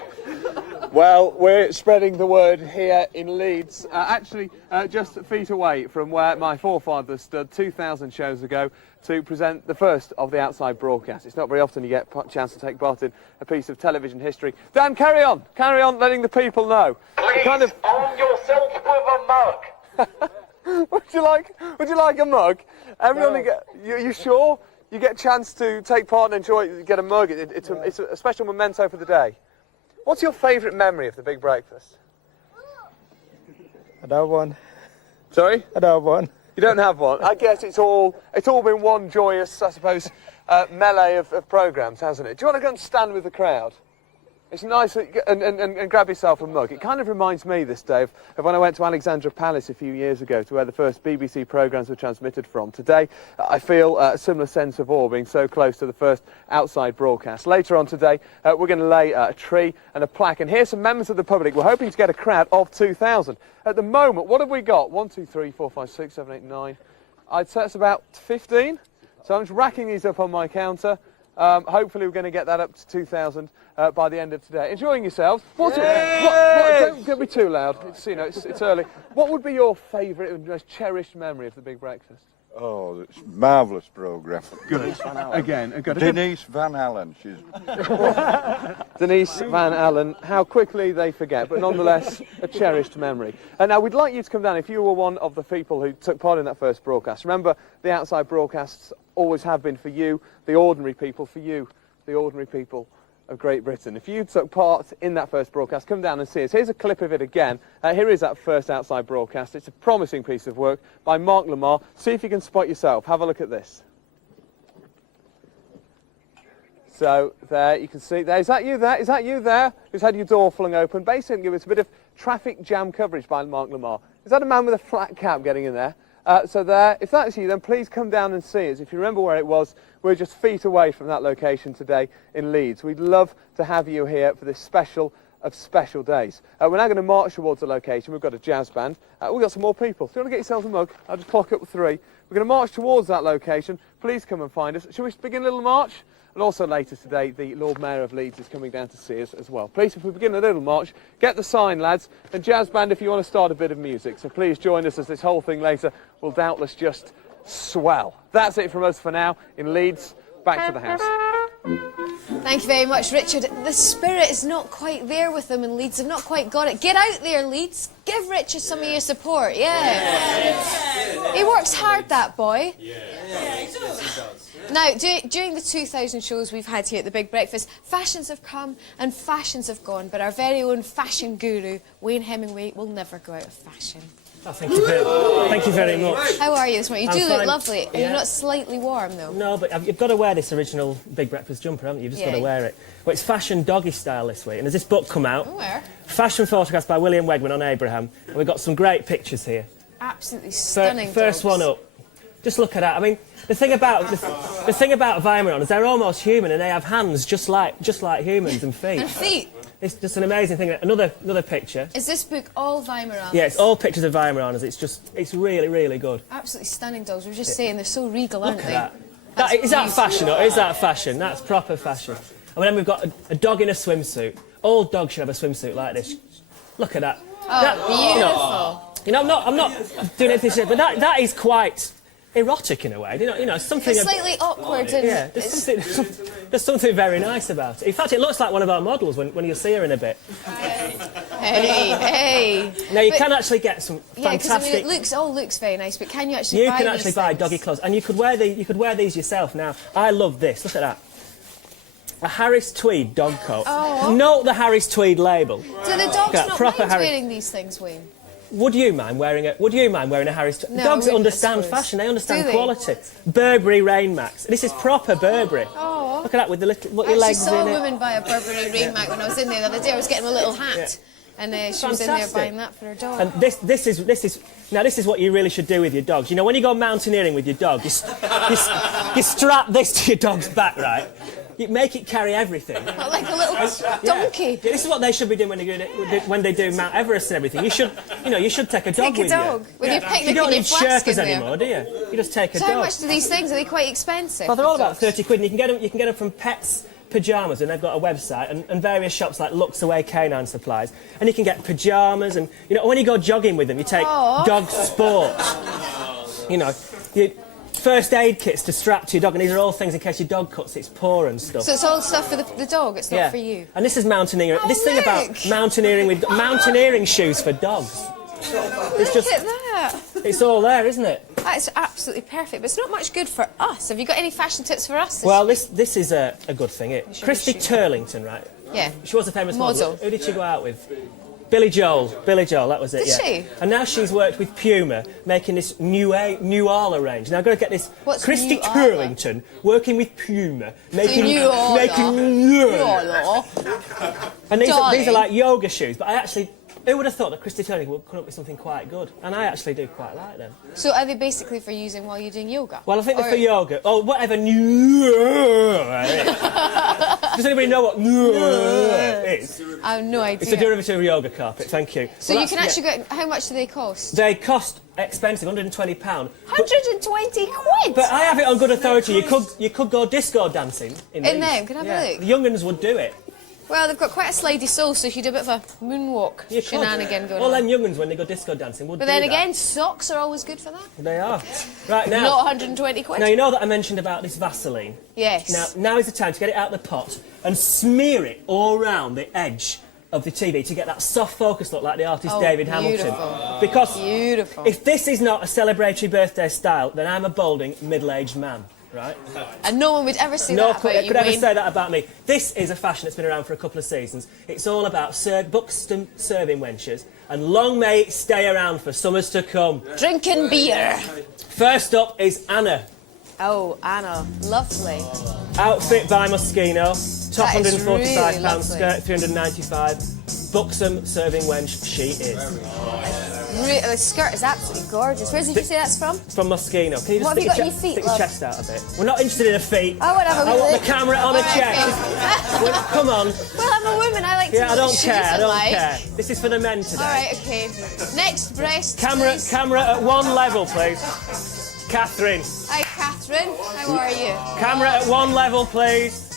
Well, we're spreading the word here in Leeds, actually just feet away from where my forefathers stood 2,000 shows ago to present the first of the outside broadcasts. It's not very often you get a chance to take part in a piece of television history. Dan, carry on letting the people know. Please, arm yourself with a mug. Would you like a mug? Everyone, you sure? You get a chance to take part and enjoy it, get a mug. It's a special memento for the day. What's your favourite memory of the Big Breakfast? I don't have one. Sorry? I don't have one. You don't have one? I guess it's all been one joyous, I suppose, melee of programmes, hasn't it? Do you want to go and stand with the crowd? It's nice and grab yourself a mug. It kind of reminds me this day of when I went to Alexandra Palace a few years ago to where the first BBC programmes were transmitted from. Today, I feel a similar sense of awe being so close to the first outside broadcast. Later on today, we're going to lay a tree and a plaque. And here's some members of the public. We're hoping to get a crowd of 2,000. At the moment, what have we got? 1, 2, 3, 4, 5, 6, 7, 8, 9. I'd say it's about 15. So I'm just racking these up on my counter. Hopefully we're going to get that up to 2,000 by the end of today. Enjoying yourselves? Don't be too loud. It's early. What would be your favourite and most cherished memory of the Big Breakfast? Oh, it's a marvellous programme. Good. Again. Denise Van Allen. She's Denise Van Allen. How quickly they forget, but nonetheless a cherished memory. And now we'd like you to come down if you were one of the people who took part in that first broadcast. Remember, the outside broadcasts always have been for you, the ordinary people, of Great Britain. If you took part in that first broadcast, come down and see us. Here's a clip of it again. Here is that first outside broadcast. It's a promising piece of work by Mark Lamar. See if you can spot yourself. Have a look at this. So there, you can see there. Is that you there? Is that you there? Who's had your door flung open? Basically, it was a bit of traffic jam coverage by Mark Lamar. Is that a man with a flat cap getting in there? So there, if that's you, then please come down and see us. If you remember where it was, we're just feet away from that location today in Leeds. We'd love to have you here for this special of special days. We're now going to march towards the location. We've got a jazz band. We've got some more people. Do you want to get yourself a mug? I'll just clock up 3. We're going to march towards that location. Please come and find us. Shall we begin a little march? And also later today, the Lord Mayor of Leeds is coming down to see us as well. Please, if we begin a little march, get the sign, lads. And jazz band, if you want to start a bit of music. So please join us as this whole thing later will doubtless just swell. That's it from us for now. In Leeds, back to the house. Thank you very much, Richard. The spirit is not quite there with them in Leeds. They've not quite got it. Get out there, Leeds. Give Richard some of your support, yeah. He works hard, that boy. Yeah, he does. Now, during the 2,000 shows we've had here at the Big Breakfast, fashions have come and fashions have gone, but our very own fashion guru, Wayne Hemingway, will never go out of fashion. Oh, thank you very much. How are you this morning? You do look fine. lovely. Are you not slightly warm, though? No, but you've got to wear this original Big Breakfast jumper, haven't you? You've just got to wear it. Well, it's fashion doggy style this week, and there's this book come out. Where? Fashion photographs by William Wegman on Abraham, and we've got some great pictures here. Absolutely stunning First dogs. one up. Just look at that. I mean, the thing about Weimaraner is they're almost human, and they have hands just like humans and feet. And feet. It's just an amazing thing. Another picture. Is this book all Weimaraners? Yeah, it's all pictures of Weimaraners. It's really, really good. Absolutely stunning dogs. We were just saying they're so regal, aren't Look they? at that. Is that fashion? Or is that fashion? That's proper fashion. And then we've got a dog in a swimsuit. All dogs should have a swimsuit like this. Look at that. Oh, beautiful. You know, I'm not doing anything, but that is quite erotic in a way. You know, something. It's slightly awkward. And yeah, there's something very nice about it. In fact, it looks like one of our models when you see her in a bit. Hey. Now you can actually get some fantastic. Yeah, because I mean, it all looks very nice, but can you actually? You can actually buy doggy clothes, and you could wear these yourself. Now, I love this. Look at that. A Harris Tweed dog coat. Oh. Note the Harris Tweed label. Do the dogs not proper mind wearing these things, Wayne? Would you mind wearing a Harris Tweed? No, Dogs really, understand fashion. They understand Do they? quality. Burberry Rain Max. This is proper Burberry. Oh. Look at that with the little your I legs saw in a it. woman buy a Burberry Rain Mac when I was in there the other day. I was getting a little hat. Yeah. And she was in there buying that for her dog. And this is what you really should do with your dogs. You know, when you go mountaineering with your dog, you strap this to your dog's back, right? You make it carry everything. Like a little donkey. Yeah, this is what they should be doing when they do Mount Everest and everything. You should take a dog with you. Take a dog with your picnic You don't and your need flask in Sherpas there. anymore, do you? You just take a So dog. how much do these things? Are they quite expensive? Well, they're all about 30 quid, and you can get them from Pets Pyjamas, and they've got a website, and various shops like Looks Away Canine Supplies, and you can get pyjamas, and you know when you go jogging with them, you take dog sport. You know, first aid kits to strap to your dog, and these are all things in case your dog cuts its paw and stuff. So it's all stuff for the dog. It's not for you. And this is mountaineering. This thing about mountaineering with mountaineering shoes for dogs. It's Look at that. It's all there, isn't it? That's absolutely perfect, but it's not much good for us. Have you got any fashion tips for us? Well, this is a good thing. Christy Turlington, right? Yeah. She was a famous Model. model. Who did she go out with? Billy Joel, that was it. Did she? And now she's worked with Puma, making this New Ala range. Now I've got to get this. What's Christy New Ala? Turlington working with Puma, making New Ala. And these are like yoga shoes, but I actually. Who would have thought that Christy Turlington would come up with something quite good? And I actually do quite like them. So are they basically for using while you're doing yoga? Well, I think they're for yoga. Oh, whatever Does anybody know what is? I have no idea. It's a derivative of yoga carpet, thank you. So you can actually get... How much do they cost? They cost expensive, £120. 120 quid? But I have it on good authority. You could go disco dancing in these. them? Can I have a look? The young uns would do it. Well, they've got quite a slidey sole, so if you do a bit of a moonwalk shenanigan going All on. them young uns, when they go disco dancing, would But do then that. again, socks are always good for that. They are. Right, now... Not 120 quid. Now, you know that I mentioned about this Vaseline? Yes. Now is the time to get it out of the pot and smear it all round the edge of the TV to get that soft focus look like the artist David Hamilton. Because if this is not a celebratory birthday style, then I'm a balding, middle-aged man. Right? And no one would ever say no that one about you, could ever Wayne. say that about me. This is a fashion that's been around for a couple of seasons. It's all about Buxton serving wenches, and long may it stay around for summers to come. Drinking beer. First up is Anna. Oh, Anna. Lovely. Outfit by Moschino. Top That is really £145, lovely. skirt £395. Buxom serving wench she is. The skirt is absolutely gorgeous. Where did you say that's from? From Moschino. Can you just What have you got in your feet, stick your love? chest out a bit? We're not interested in a feet. Oh, whatever. I want the camera on a chest. Well, come on. Well, I'm a woman. I like to Yeah, I know don't what care. I shoes don't like. care. This is for the men today. All right, okay. Next, breast, Camera, please. camera at one level, please. Catherine. Hi, Catherine. How are you? Camera at one level, please.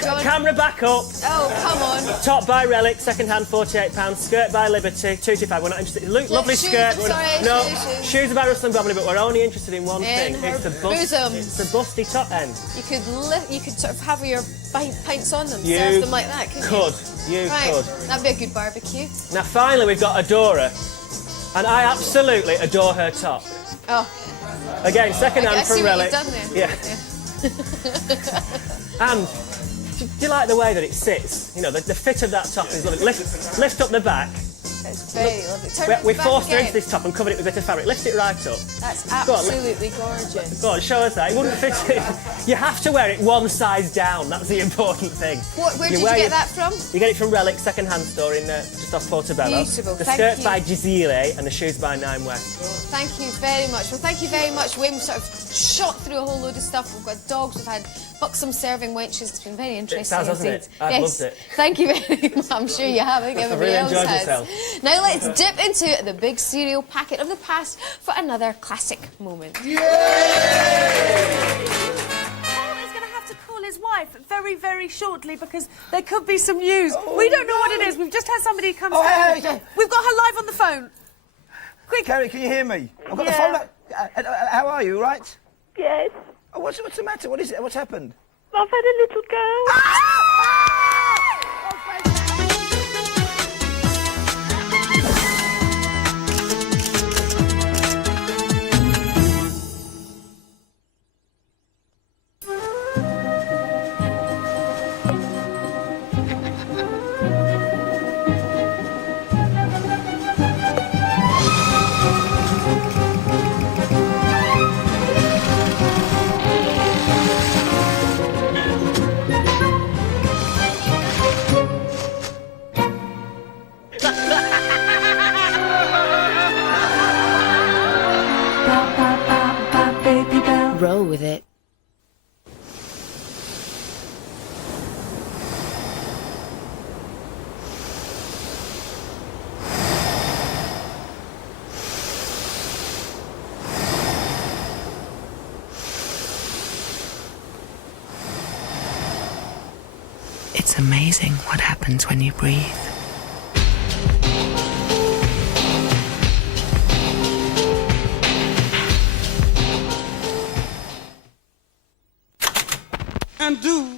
John. Camera back up. Oh, come on. Top by Relic, second hand, £48. Skirt by Liberty, £225. We're not interested. Lovely shoes, skirt. I'm sorry, no, shoes. are by Russell and Bromley, but we're only interested in one In thing. her It's the bust. bosom. It's the busty top end. You could sort of have your pints on them, You serve them like that, couldn't you? You Right, could. that'd be a good barbecue. Now, finally, we've got Adora, and I absolutely adore her top. Oh. Again, second hand I from see Relic. what you've done there. Yeah. And do you like the way that it sits? You know, the fit of that top is lovely. Lift up the back. It's very lovely. Turn it We back forced her again. into this top and covered it with a bit of fabric. Lift it right up. That's Go on, absolutely gorgeous. Go on, show us that. It wouldn't fit in. You have to wear it one size down. That's the important thing. Where did you get that from? You get it from Relic, second-hand store in just off Portobello. Beautiful, The thank skirt's you. by Gisele and the shoes by Nine West. Thank you very much. Well, thank you very much. We've sort of shot through a whole load of stuff. We've got dogs, we've had buxom serving wenches. It's been very interesting. It has, hasn't it? indeed. I've loved it. Thank you very much. I'm sure you have. I think I've everybody really else enjoyed has. myself. Now let's dip into the big cereal packet of the past for another classic moment. Paul is going to have to call his wife very, very shortly because there could be some news. We don't know what it is. We've just had somebody come. Hey. We've got her live on the phone. Quick, Kerry, can you hear me? I've got the phone. How are you? Right? Yes. Oh, what's the matter? What is it? What's happened? I've had a little girl. Roll with it. It's amazing what happens when you breathe.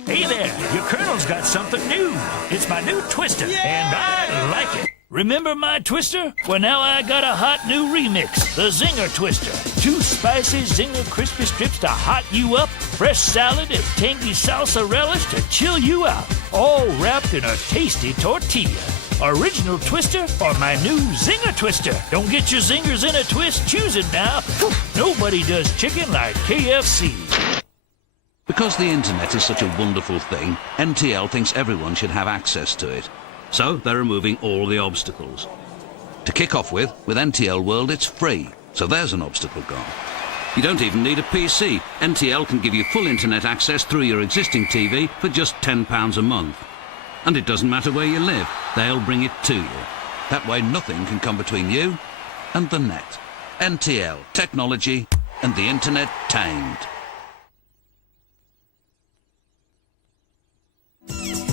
Hey there, your colonel's got something new. It's my new twister, and I like it. Remember my twister? Well, now I got a hot new remix, the Zinger Twister. 2 spicy Zinger crispy strips to hot you up, fresh salad and tangy salsa relish to chill you out, all wrapped in a tasty tortilla. Original Twister or my new Zinger Twister? Don't get your zingers in a twist, choose it now. Nobody does chicken like KFC. Because the internet is such a wonderful thing, NTL thinks everyone should have access to it. So they're removing all the obstacles. To kick off with NTL World it's free, so there's an obstacle gone. You don't even need a PC. NTL can give you full internet access through your existing TV for just £10 a month. And it doesn't matter where you live, they'll bring it to you. That way nothing can come between you and the net. NTL, technology and the internet tamed.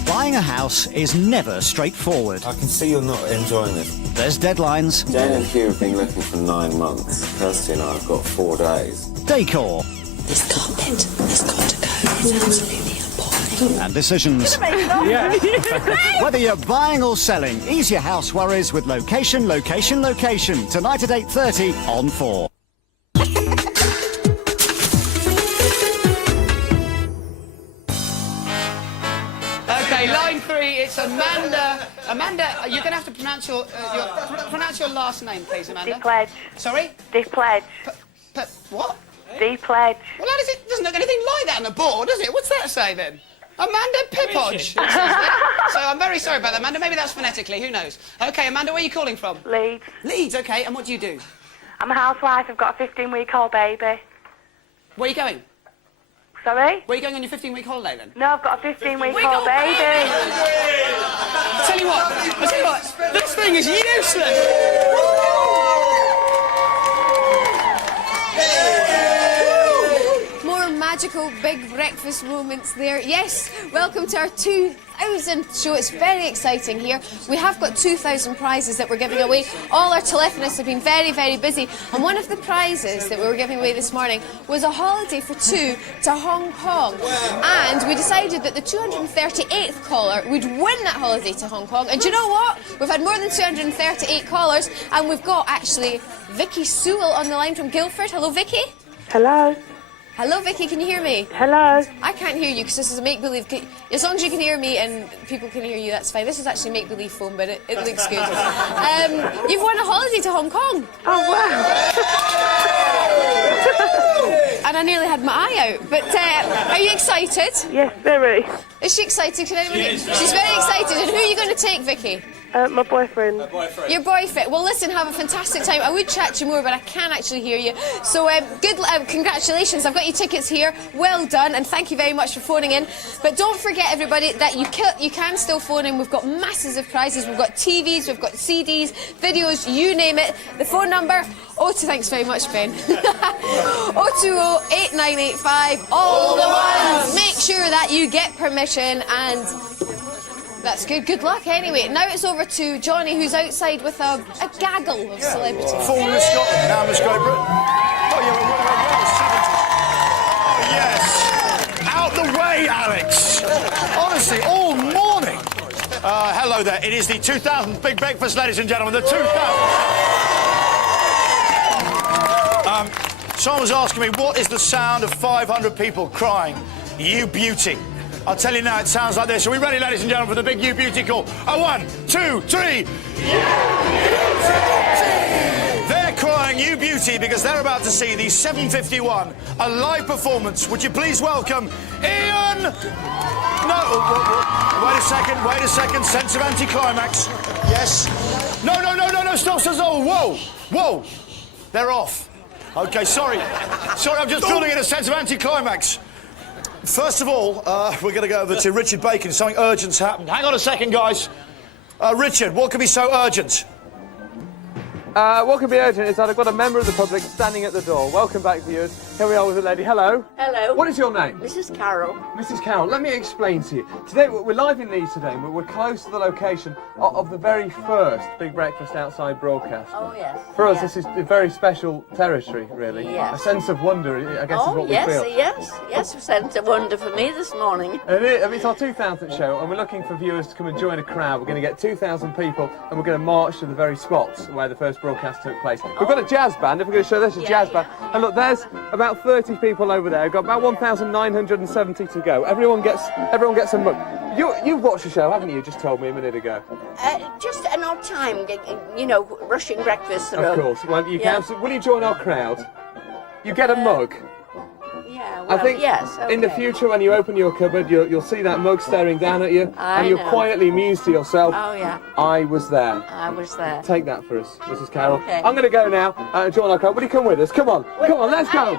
Buying a house is never straightforward. I can see you're not enjoying this. There's deadlines. Jane and Hugh have been looking for 9 months. Kirsty and I have got 4 days. Decor. This carpet has got to go. It's absolutely appalling. And decisions. Whether you're buying or selling, ease your house worries with Location, Location, Location. Tonight at 8:30 on 4. Okay, line 3, it's Amanda. Amanda, you're going to have to pronounce your last name, please, Amanda. Depledge. Sorry? Depledge. What? Depledge. Well, how does it? Doesn't look anything like that on the board, does it? What's that say then? Amanda Pippodge. So I'm very sorry about that, Amanda. Maybe that's phonetically. Who knows? Okay, Amanda, where are you calling from? Leeds. Leeds. Okay. And what do you do? I'm a housewife. I've got a 15-week-old baby. Where are you going? Sorry? Where are you going on your 15-week holiday then? No, I've got a 15-week-old baby. Tell you what, this thing is useless. More magical big breakfast moments there. Yes, welcome to our 2000th show. It's very exciting here. We have got 2,000 prizes that we're giving away. All our telephonists have been very, very busy. And one of the prizes that we were giving away this morning was a holiday for two to Hong Kong. And we decided that the 238th caller would win that holiday to Hong Kong. And do you know what? We've had more than 238 callers, and we've got actually Vicky Sewell on the line from Guildford. Hello, Vicky. Hello. Hello, Vicky, can you hear me? Hello. I can't hear you because this is a make-believe. As long as you can hear me and people can hear you, that's fine. This is actually make-believe phone, but it looks good. You've won a holiday to Hong Kong. Oh, wow. And I nearly had my eye out. But are you excited? Yes, very. Is she excited? Can anyone? She's very excited. And who are you going to take, Vicky? My boyfriend. Your boyfriend. Well, listen, have a fantastic time. I would chat to you more, but I can't actually hear you. So, congratulations. I've got your tickets here. Well done, and thank you very much for phoning in. But don't forget, everybody, that you can still phone in. We've got masses of prizes. We've got TVs, we've got CDs, videos, you name it. The phone number, thanks very much, Ben. 020-8985, all the ones. Make sure that you get permission and... That's good. Good luck, anyway. Now it's over to Johnny, who's outside with a gaggle of celebrities. Former Miss Scotland, now Miss Great Britain. Oh, yeah, well, 70s. Oh, yes. Out the way, Alex. Honestly, all morning. Hello there. It is the 2000th Big Breakfast, ladies and gentlemen. The 2000th. Someone was asking me, what is the sound of 500 people crying, "You beauty"? I'll tell you now, it sounds like this. Are we ready, ladies and gentlemen, for the big You Beauty call? 1, 2, 3. You Beauty! They're crying You Beauty because they're about to see the 751, a live performance. Would you please welcome Ian? No, wait a second. Sense of anticlimax. Yes. No, stop. Oh, whoa. They're off. Okay, sorry, I'm just building in a sense of anticlimax. First of all, we're going to go over to Richard Bacon. Something urgent's happened. Hang on a second, guys. Richard, what could be so urgent? What could be urgent is that I've got a member of the public standing at the door. Welcome back, viewers. Here we are with a lady. Hello. Hello. What is your name? Mrs. Carroll. Mrs. Carroll, let me explain to you. Today, we're live in Leeds today, and we're close to the location of the very first Big Breakfast Outside broadcast. Oh, yes. For us, this is a very special territory, really. Yes. A sense of wonder, I guess, is what we feel. Yes, a sense of wonder for me this morning. It's our 2000th show, and we're looking for viewers to come and join a crowd. We're going to get 2,000 people, and we're going to march to the very spots where the first broadcast took place. We've got a jazz band, if we're going to show this, a jazz band. And look, there's about 30 people over there. We've got about 1,970 to go. Everyone gets a mug. You've watched the show, haven't you? You just told me a minute ago. Just an odd time, rushing breakfast through. Of course. Well, you can. So will you join our crowd? You get a mug. Yeah, I think yes, okay. in the future, when you open your cupboard, you'll see that mug staring down at you, and you'll quietly muse to yourself, "Oh, yeah. I was there." I was there. Take that for us, Mrs. Carroll. Okay. I'm going to go now and join our crowd. Will you come with us? Come on, let's go.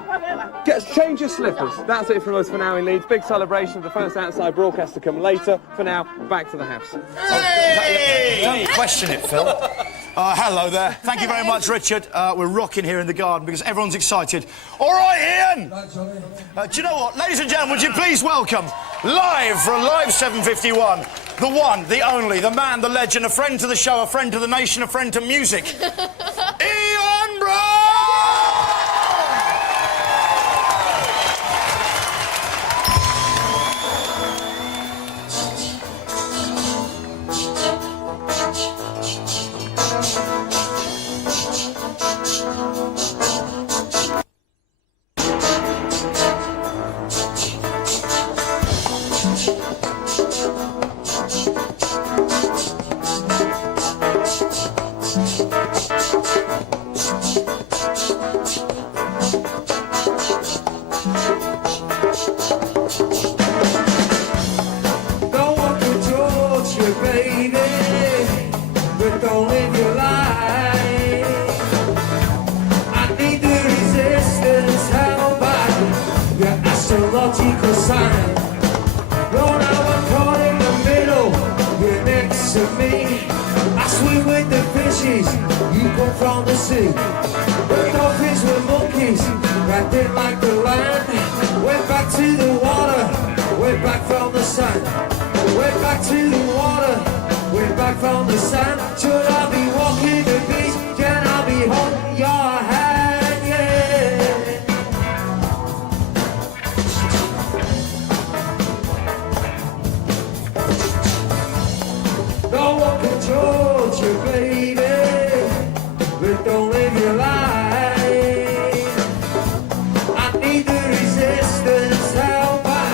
Change your slippers. That's it from us for now in Leeds. Big celebration of the first outside broadcast to come later. For now, back to the house. Hey! Don't question it, Phil. Hello there. Thank you very much, Richard. We're rocking here in the garden because everyone's excited. All right, Ian. Do you know what? Ladies and gentlemen, would you please welcome, live for a live 751, the one, the only, the man, the legend, a friend to the show, a friend to the nation, a friend to music, Ian Brown! from the sea. The dolphins were monkeys, that didn't like the land. Went back to the water, went back from the sand. Went back to the water, went back from the sand. Should I be walking the beach? Can I be holding your hand? Yeah. No one controls you, baby, but don't live your life. I need the resistance held by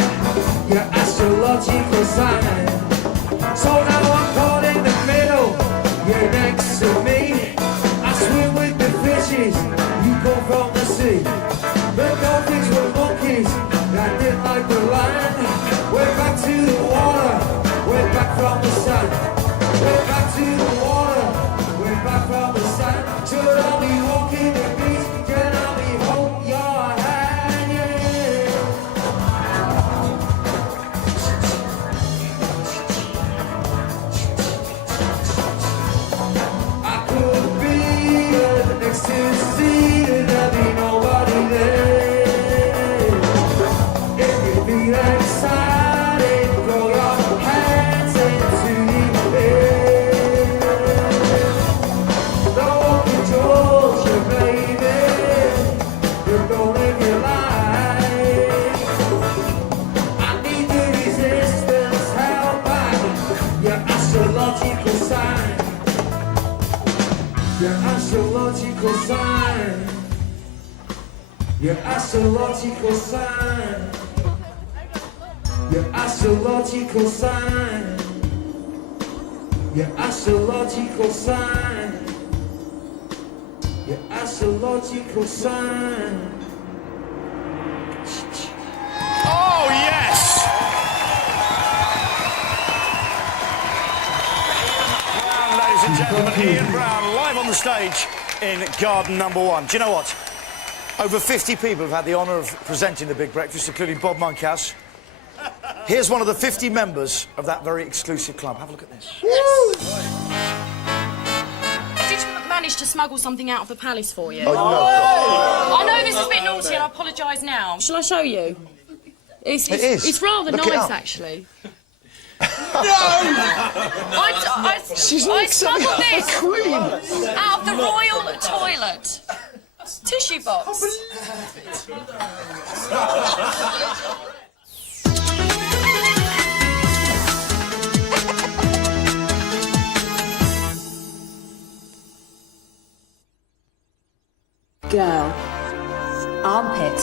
your astrological sign. So now I'm caught in the middle, you're next to me. I swim with the fishes, you come from the sea. The dolphins were monkeys, that didn't like the land. Went back to the water, went back from the sun. Went back to the water, went back from the sun. Should I be walking the beach? Can I be holding your hand? Yeah. I could be next to the sea and there'd be nobody there. If you feel excited, throw your hands into the air. No one controls you, baby, but don't live your life. I need the resistance held by your astrological sign. Your astrological sign. Your astrological sign. Your astrological sign. Your astrological sign. Your astrological sign. Oh, yes! Brown, ladies and gentlemen, Ian Brown, live on the stage in Garden Number 1. Do you know what? Over 50 people have had the honour of presenting the Big Breakfast, including Bob Monkhouse. Here's one of the 50 members of that very exclusive club. Have a look at this. Did you manage to smuggle something out of the palace for you? Oh, no. I know this is a bit naughty and I apologise now. Shall I show you? It is. It's rather Look it nice, up. actually. No! She's I like something smuggled out of this a queen. out of the royal toilet. Tissue box. Girl. Armpit.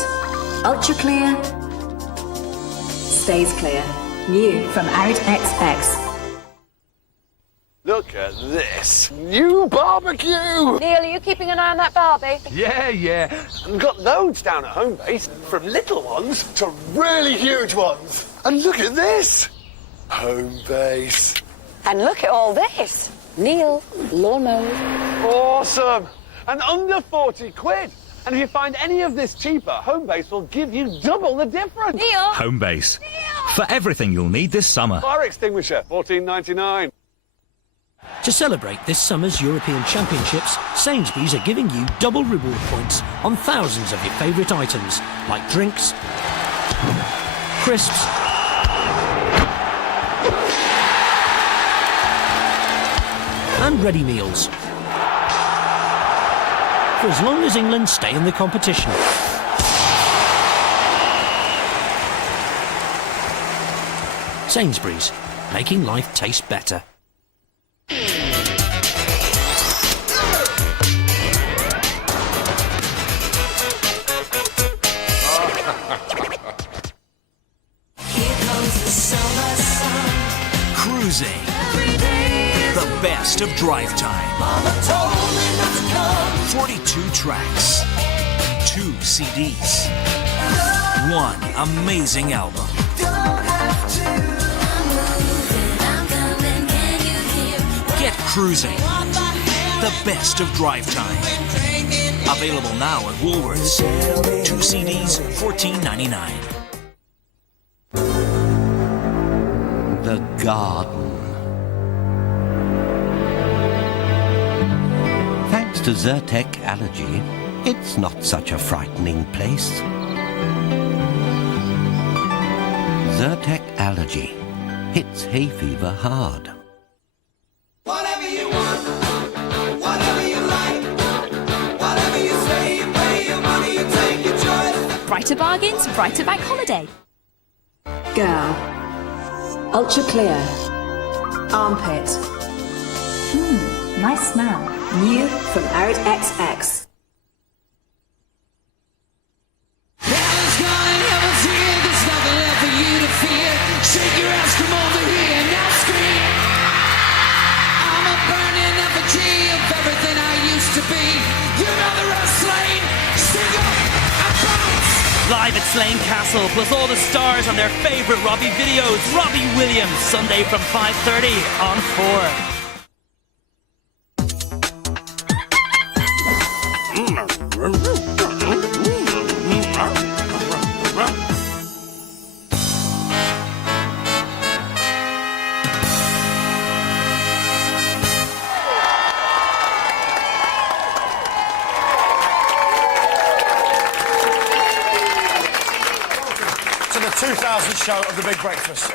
Ultra clear. Stays clear. New from Arid XX. Look at this. New barbecue! Neil, are you keeping an eye on that Barbie? Yeah. We've got loads down at home base, from little ones to really huge ones. And look at this. Home base. And look at all this. Neil, lawnmower. Awesome. And under 40 quid. And if you find any of this cheaper, Homebase will give you double the difference. Neil! Homebase. For everything you'll need this summer. Fire extinguisher, $14.99. To celebrate this summer's European Championships, Sainsbury's are giving you double reward points on thousands of your favourite items, like drinks, crisps, and ready meals. For as long as England stay in the competition. Sainsbury's, making life taste better. Cruising. The best of drive time. 42 tracks. 2 CDs. 1 amazing album. Get Cruising. The best of drive time. Available now at Woolworths. 2 CDs, $14.99. The garden. Thanks to Zyrtec Allergy, it's not such a frightening place. Zyrtec Allergy hits hay fever hard. Whatever you want, whatever you like, whatever you say, you pay your money, you take your choice. Brighter bargains, brighter bank holiday. Girl. Ultra clear. Armpit. Nice smell. New from Arid XX. Heaven's gone and heaven's here, there's nothing left for you to fear. Shake your ass, come over here and now scream. I'm a burning effigy of everything I used to be. You know the rest, Slane. Sing up and bounce. Live at Slane Castle, plus all the stars on their favourite Robbie videos. Robbie Williams, Sunday from 5:30 on 4. To the 2000 show of The Big Breakfast.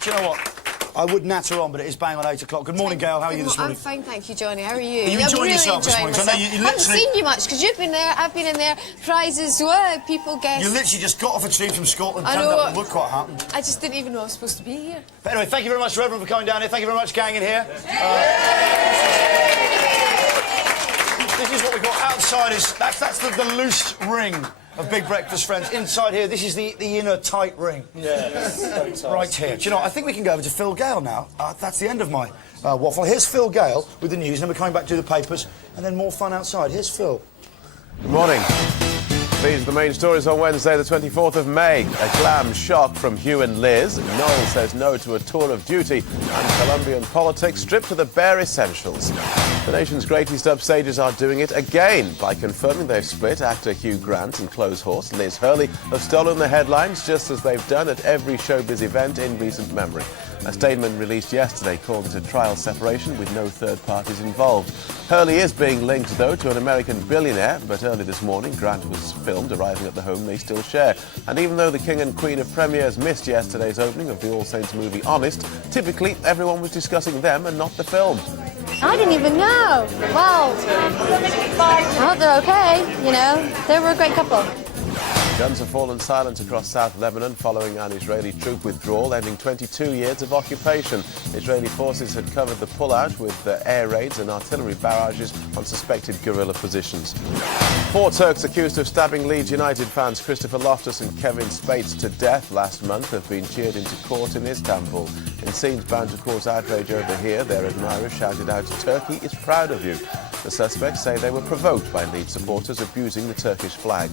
Do you know what? I would natter on, but it is bang on 8 o'clock. Good morning, Gail. How are you this morning? I'm fine, thank you, Johnny. How are you? Are you enjoying yourself this morning? 'Cause I know you I haven't literally- seen you much because you've been there. I've been in there. Prizes, what? People guess. You literally just got off a train from Scotland, I turned know. up and looked quite happy. I just didn't even know I was supposed to be here. But anyway, thank you very much to everyone for coming down here. Thank you very much, gang in here. This is what we got outside. That's the loose ring of Big Breakfast friends. Inside here, this is the inner tight ring. Yeah, Right here. Do you know, I think we can go over to Phil Gale now. That's the end of my waffle. Here's Phil Gale with the news, and then we're coming back to the papers, and then more fun outside. Here's Phil. Good morning. These are the main stories on Wednesday, the 24th of May. A glam shock from Hugh and Liz. Noel says no to a tour of duty. And Colombian politics stripped to the bare essentials. The nation's greatest upstagers are doing it again by confirming they've split. Actor Hugh Grant and clotheshorse Liz Hurley have stolen the headlines just as they've done at every showbiz event in recent memory. A statement released yesterday called it a trial separation with no third parties involved. Hurley is being linked, though, to an American billionaire, but early this morning Grant was filmed arriving at the home they still share. And even though the King and Queen of Premiers missed yesterday's opening of the All Saints movie Honest, typically everyone was discussing them and not the film. I didn't even know. Well, I hope they're okay. You know, they were a great couple. Guns have fallen silent across South Lebanon following an Israeli troop withdrawal, ending 22 years of occupation. Israeli forces had covered the pullout with air raids and artillery barrages on suspected guerrilla positions. 4 Turks accused of stabbing Leeds United fans Christopher Loftus and Kevin Spates to death last month have been cheered into court in Istanbul. In scenes bound to cause outrage over here, their admirers shouted out, "Turkey is proud of you." The suspects say they were provoked by Leeds supporters abusing the Turkish flag.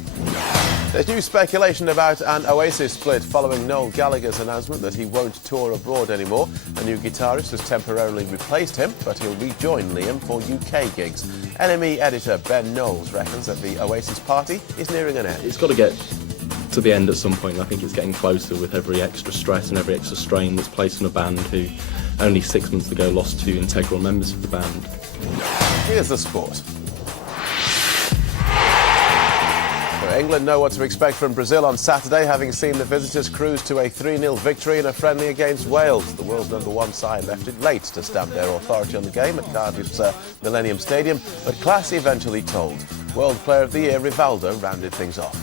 There's new speculation about an Oasis split following Noel Gallagher's announcement that he won't tour abroad anymore. A new guitarist has temporarily replaced him, but he'll rejoin Liam for UK gigs. NME editor Ben Knowles reckons that the Oasis party is nearing an end. It's got to get to the end at some point. I think it's getting closer with every extra stress and every extra strain that's placed on a band who only 6 months ago lost 2 integral members of the band. Here's the sport. England know what to expect from Brazil on Saturday, having seen the visitors cruise to a 3-0 victory in a friendly against Wales. The world's #1 side left it late to stamp their authority on the game at Cardiff's Millennium Stadium, but class eventually told. World Player of the Year Rivaldo rounded things off.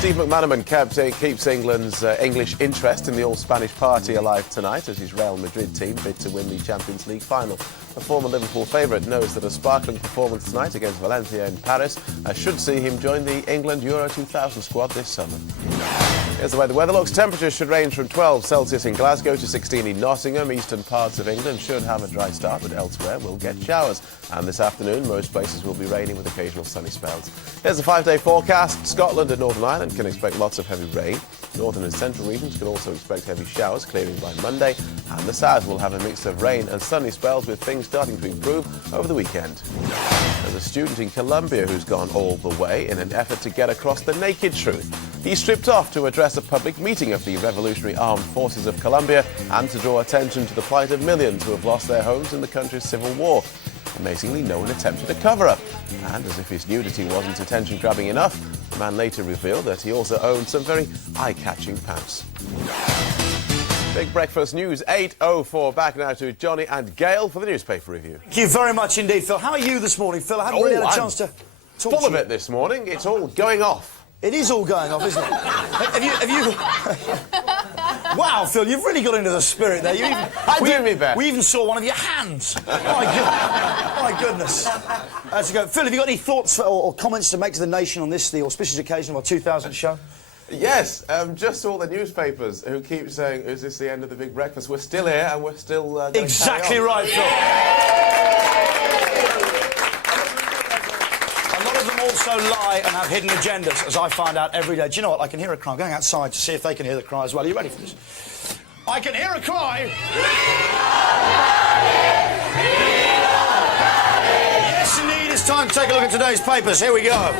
Steve McManaman keeps England's English interest in the all-Spanish party alive tonight as his Real Madrid team bid to win the Champions League final. The former Liverpool favourite knows that a sparkling performance tonight against Valencia in Paris should see him join the England Euro 2000 squad this summer. Here's the way the weather looks. Temperatures should range from 12 Celsius in Glasgow to 16 in Nottingham. Eastern parts of England should have a dry start, but elsewhere will get showers. And this afternoon, most places will be raining with occasional sunny spells. Here's the 5-day forecast. Scotland and Northern Ireland can expect lots of heavy rain. Northern and central regions can also expect heavy showers, clearing by Monday. And the south will have a mix of rain and sunny spells, with things starting to improve over the weekend. There's a student in Colombia who's gone all the way in an effort to get across the naked truth. He stripped off to address a public meeting of the Revolutionary Armed Forces of Colombia and to draw attention to the plight of millions who have lost their homes in the country's civil war. Amazingly, no one attempted a cover-up. And as if his nudity wasn't attention-grabbing enough, the man later revealed that he also owned some very eye-catching pants. Big Breakfast News 8:04. Back now to Johnny and Gail for the newspaper review. Thank you very much indeed, Phil. How are you this morning, Phil? I haven't really had a chance to talk full to of you. it this morning. It's all going off. It is all going off, isn't it? have you... Wow, Phil, you've really got into the spirit there. You even... I do me best. We even saw one of your hands. My goodness. How's it go? Phil, have you got any thoughts or comments to make to the nation on this, the auspicious occasion of our 2000th show? Yes, just all the newspapers who keep saying, is this the end of the Big Breakfast? We're still here and we're still... Exactly right, Phil. A lot of them also lie and have hidden agendas, as I find out every day. Do you know what? I can hear a cry. I'm going outside to see if they can hear the cry as well. Are you ready for this? I can hear a cry. Yes, indeed, it's time to take a look at today's papers. Here we go.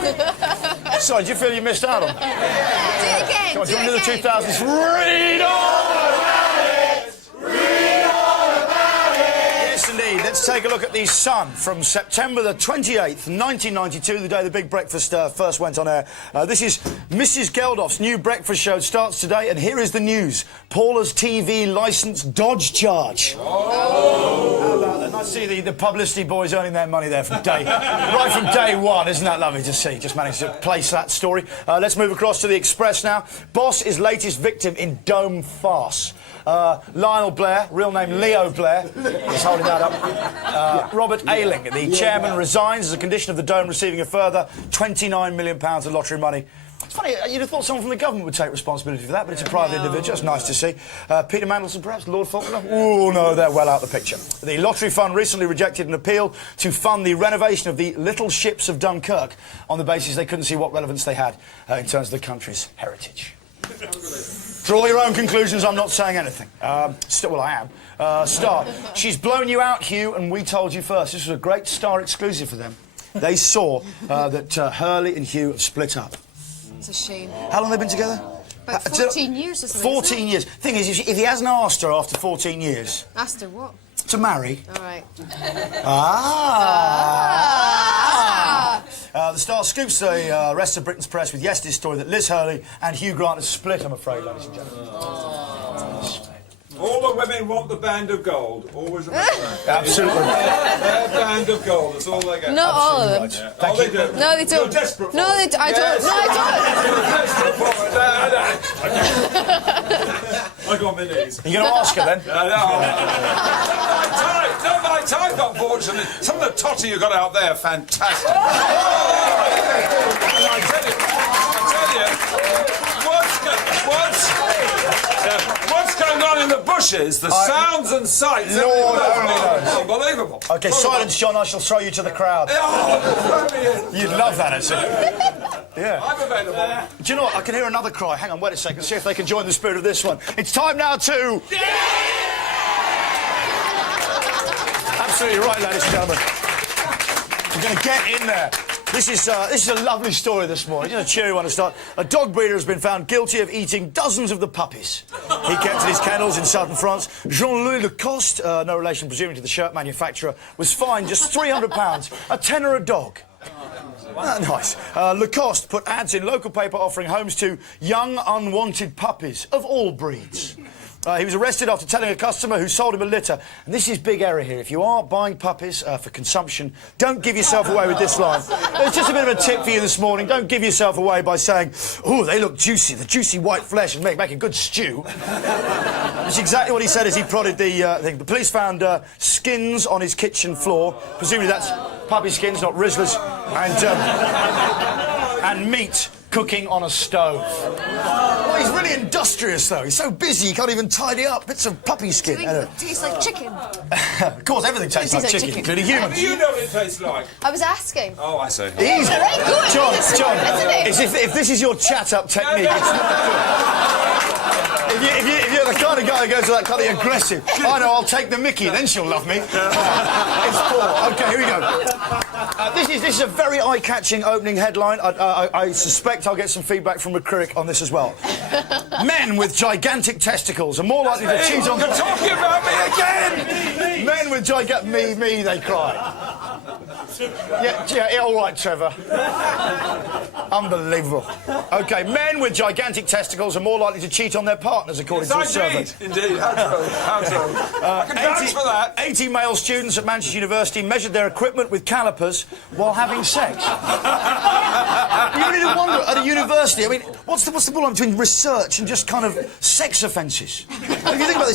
Sorry, do you feel you missed out on? Do it again. Come on, do you want to do the 2000s? Read all about it! Read all about it! Yes, indeed. Let's take a look at the Sun from September the 28th, 1992, the day the Big Breakfast first went on air. This is Mrs. Geldof's new breakfast show. It starts today, and here is the news. Paula's TV licence dodge charge. Oh. How about that? Nice to see the publicity boys earning their money there from right from day one. Isn't that lovely to see? Just managed to place that story. Let's move across to the Express now. Boss is latest victim in Dome farce. Lionel Blair, real name Leo Blair, is holding that up. Robert Ailing, the chairman, resigns as a condition of the Dome receiving a further £29 million of lottery money. It's funny, you'd have thought someone from the government would take responsibility for that, but it's a private individual. It's nice to see. Peter Mandelson, perhaps, Lord Faulkner? Oh, no, they're well out of the picture. The Lottery Fund recently rejected an appeal to fund the renovation of the Little Ships of Dunkirk on the basis they couldn't see what relevance they had in terms of the country's heritage. Draw your own conclusions, I'm not saying anything. Well, I am. Star. She's blown you out, Hugh, and we told you first. This was a great Star exclusive for them. They saw that Hurley and Hugh have split up. It's a shame. How long have they been together? About 14 years or something. 14 years. Thing is, if he hasn't asked her after 14 years... Asked her what? To marry. All right. The Star scoops the rest of Britain's press with yesterday's story that Liz Hurley and Hugh Grant have split, I'm afraid, ladies and gentlemen. All the women want the band of gold. Always remember that. Absolutely. Their band of gold. That's all they get. Not all of them. Right. Yeah. Oh, they do. No, they don't. You're desperate for no, it. I don't. No, I don't. I got my knees. Are you going to ask her then? Not my type, unfortunately. Some of the totty you got out there, fantastic. I tell you, what's going on in the bushes, the sounds and sights. Lord only knows. Unbelievable. OK, silence, John, I shall throw you to the crowd. You'd love that, actually. Yeah. I'm available. Do you know what? I can hear another cry. Hang on, wait a second, see if they can join the spirit of this one. It's time now to... Absolutely right, ladies and gentlemen. We're going to get in there. This is a lovely story this morning. It's a cheery one to start. A dog breeder has been found guilty of eating dozens of the puppies he kept in his kennels in southern France. Jean-Louis Lacoste, no relation presuming to the shirt manufacturer, was fined just £300, a tenner a dog. Nice. Lacoste put ads in local paper offering homes to young, unwanted puppies of all breeds. He was arrested after telling a customer who sold him a litter. And this is big error here. If you are buying puppies for consumption, don't give yourself away with this line. It's just a bit of a tip for you this morning. Don't give yourself away by saying, "Oh, they look juicy. The juicy white flesh and make a good stew." That's exactly what he said as he prodded the thing. The police found skins on his kitchen floor. Presumably that's puppy skins, not Rizzlers. And meat cooking on a stove. Well, he's really industrious, though. He's so busy he can't even tidy up bits of puppy skin. It tastes like chicken. Of course, everything tastes like chicken, including humans. Do you know what it tastes like? I was asking. Oh, I see. Easy. Very good. John, Isn't it? if this is your chat-up technique, it's not good. If you're the kind of guy who goes to that kind of aggressive, I know, I'll take the mickey, then she'll love me. It's poor. OK, here we go. This is a very eye-catching opening headline. I suspect I'll get some feedback from McCrick on this as well. Men with gigantic testicles are more likely to cheat on... You're talking about me again! Men with gigantic... Me, they cry. Yeah, all right, Trevor. Unbelievable. OK, men with gigantic testicles are more likely to cheat on their partners, according to a survey. Indeed, how true. I can vouch for that. 80 male students at Manchester University measured their equipment with calipers while having sex. You really wonder at a university, I mean, what's the problem between research and just kind of sex offences? If you think about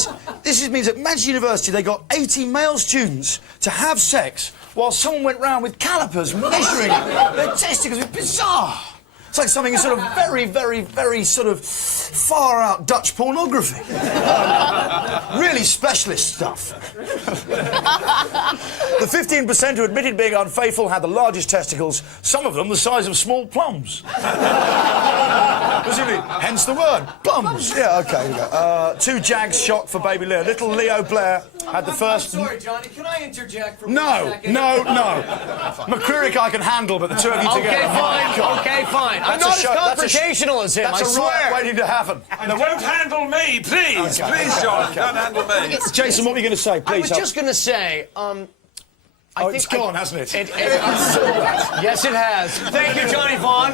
this means at Manchester University they got 80 male students to have sex while someone went round with calipers measuring their testicles. It's bizarre. It's like something sort of very, very, very sort of far-out Dutch pornography. Really specialist stuff. The 15% who admitted being unfaithful had the largest testicles, some of them the size of small plums. Hence the word, plums. Yeah, OK, here we go. 2 Jags shock for baby Leo. Little Leo Blair had the first... I'm sorry, Johnny, can I interject for No. McCreerick I can handle, but the two of you together... OK, fine. I'm not as confrontational as him, I swear. That's a riot waiting to happen. And don't handle me, please. Okay. Please, John, don't handle me. Jason, what were you going to say, please? I was just going to say... I think it's gone, hasn't it? Yes, it has. Thank you, Johnny Vaughan.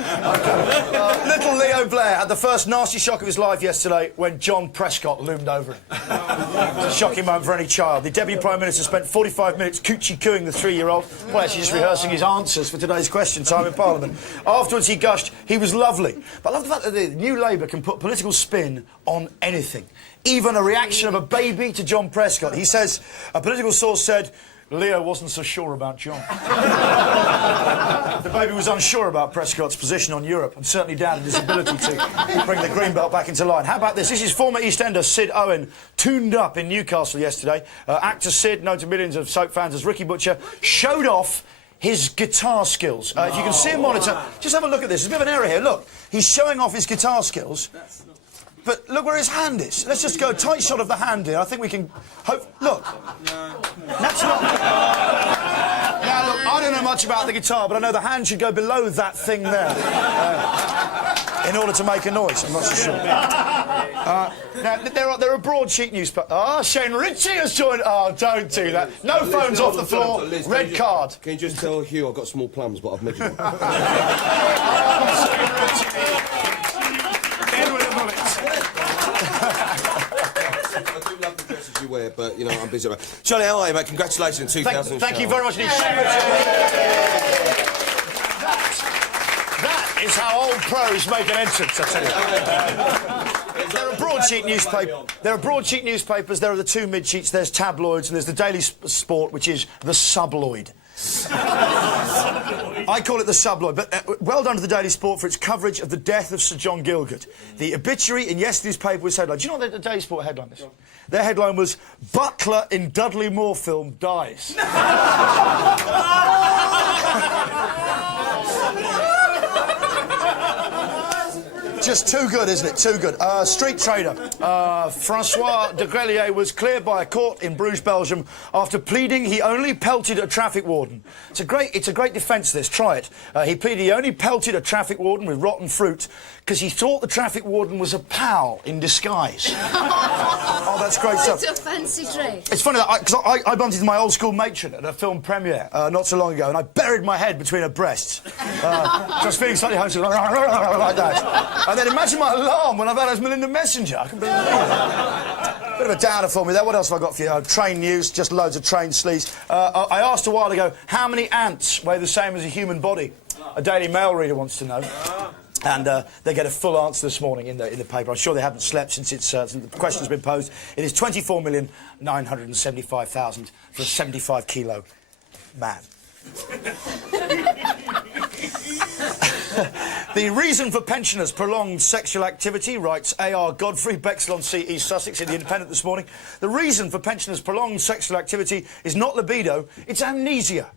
Little Leo Blair had the first nasty shock of his life yesterday when John Prescott loomed over him. It's a shocking moment for any child. The Deputy Prime Minister spent 45 minutes coochie-cooing the 3-year-old, well, actually just rehearsing his answers for today's question time in Parliament. Afterwards, he gushed, he was lovely. But I love the fact that the New Labour can put political spin on anything. Even a reaction of a baby to John Prescott. He says, a political source said, Leo wasn't so sure about John. The baby was unsure about Prescott's position on Europe and certainly doubted his ability to bring the green belt back into line. How about this? This is former EastEnder Sid Owen, tuned up in Newcastle yesterday. Actor Sid, known to millions of soap fans as Ricky Butcher, showed off his guitar skills. If you can see a monitor, just have a look at this. There's a bit of an error here. Look, he's showing off his guitar skills. But look where his hand is. Let's just go a tight shot of the hand here. I think we can hope... Look. That's not... Now, look, I don't know much about the guitar, but I know the hand should go below that thing there in order to make a noise. I'm not so sure. Now, there are broadsheet newspapers... Ah, Shane Ritchie has joined... Oh, don't do that. No phones off the floor. Red card. Can you just tell Hugh I've got small plums, but I've measured them. I do love the dresses you wear, but, you know, I'm busy about it. Johnny, how are you, mate? Congratulations on 2000. Thank you very much indeed. That is how old pros make an entrance, I tell you. There are broadsheet newspapers, there are the 2 mid-sheets, there's tabloids, and there's the Daily Sport, which is the subloid. I call it the subloid, but well done to the Daily Sport for its coverage of the death of Sir John Gielgud. The obituary in yesterday's paper was headline. Do you know what the Daily Sport headline is? Their headline was, Butler in Dudley Moore film dies. Just too good, isn't it? Too good. Street trader Francois de Grelier was cleared by a court in Bruges, Belgium, after pleading he only pelted a traffic warden. It's a great defence, this. Try it. He pleaded he only pelted a traffic warden with rotten fruit because he thought the traffic warden was a pal in disguise. Oh, that's great stuff. It's a fancy trait. It's funny, because I bumped into my old school matron at a film premiere not so long ago, and I buried my head between her breasts. Just feeling slightly homesick, like that. And then imagine my alarm when I've had as Melinda Messenger. I can believe it. Bit of a downer for me there. What else have I got for you? Train news, just loads of train sleaze. I asked a while ago, how many ants weigh the same as a human body? A Daily Mail reader wants to know. And they get a full answer this morning in the paper. I'm sure they haven't slept since the question's been posed. It is 24,975,000 for a 75-kilo man. The reason for pensioners' prolonged sexual activity, writes A.R. Godfrey, Bexley-on-Sea, East Sussex, in The Independent this morning. The reason for pensioners' prolonged sexual activity is not libido, it's amnesia.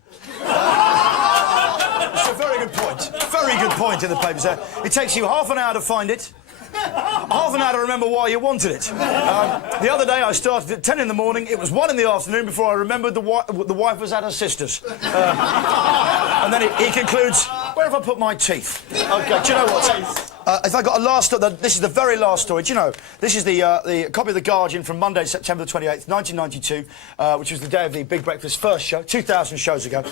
It's a very good point. Very good point in the papers there. It takes you half an hour to find it, half an hour to remember why you wanted it. The other day I started at 10 in the morning, it was 1 in the afternoon before I remembered the wife was at her sister's. And then he concludes, where have I put my teeth? OK, do you know what? If I got a last story, this is the very last story. Do you know, this is the copy of The Guardian from Monday, September the 28th, 1992, which was the day of the Big Breakfast first show, 2,000 shows ago.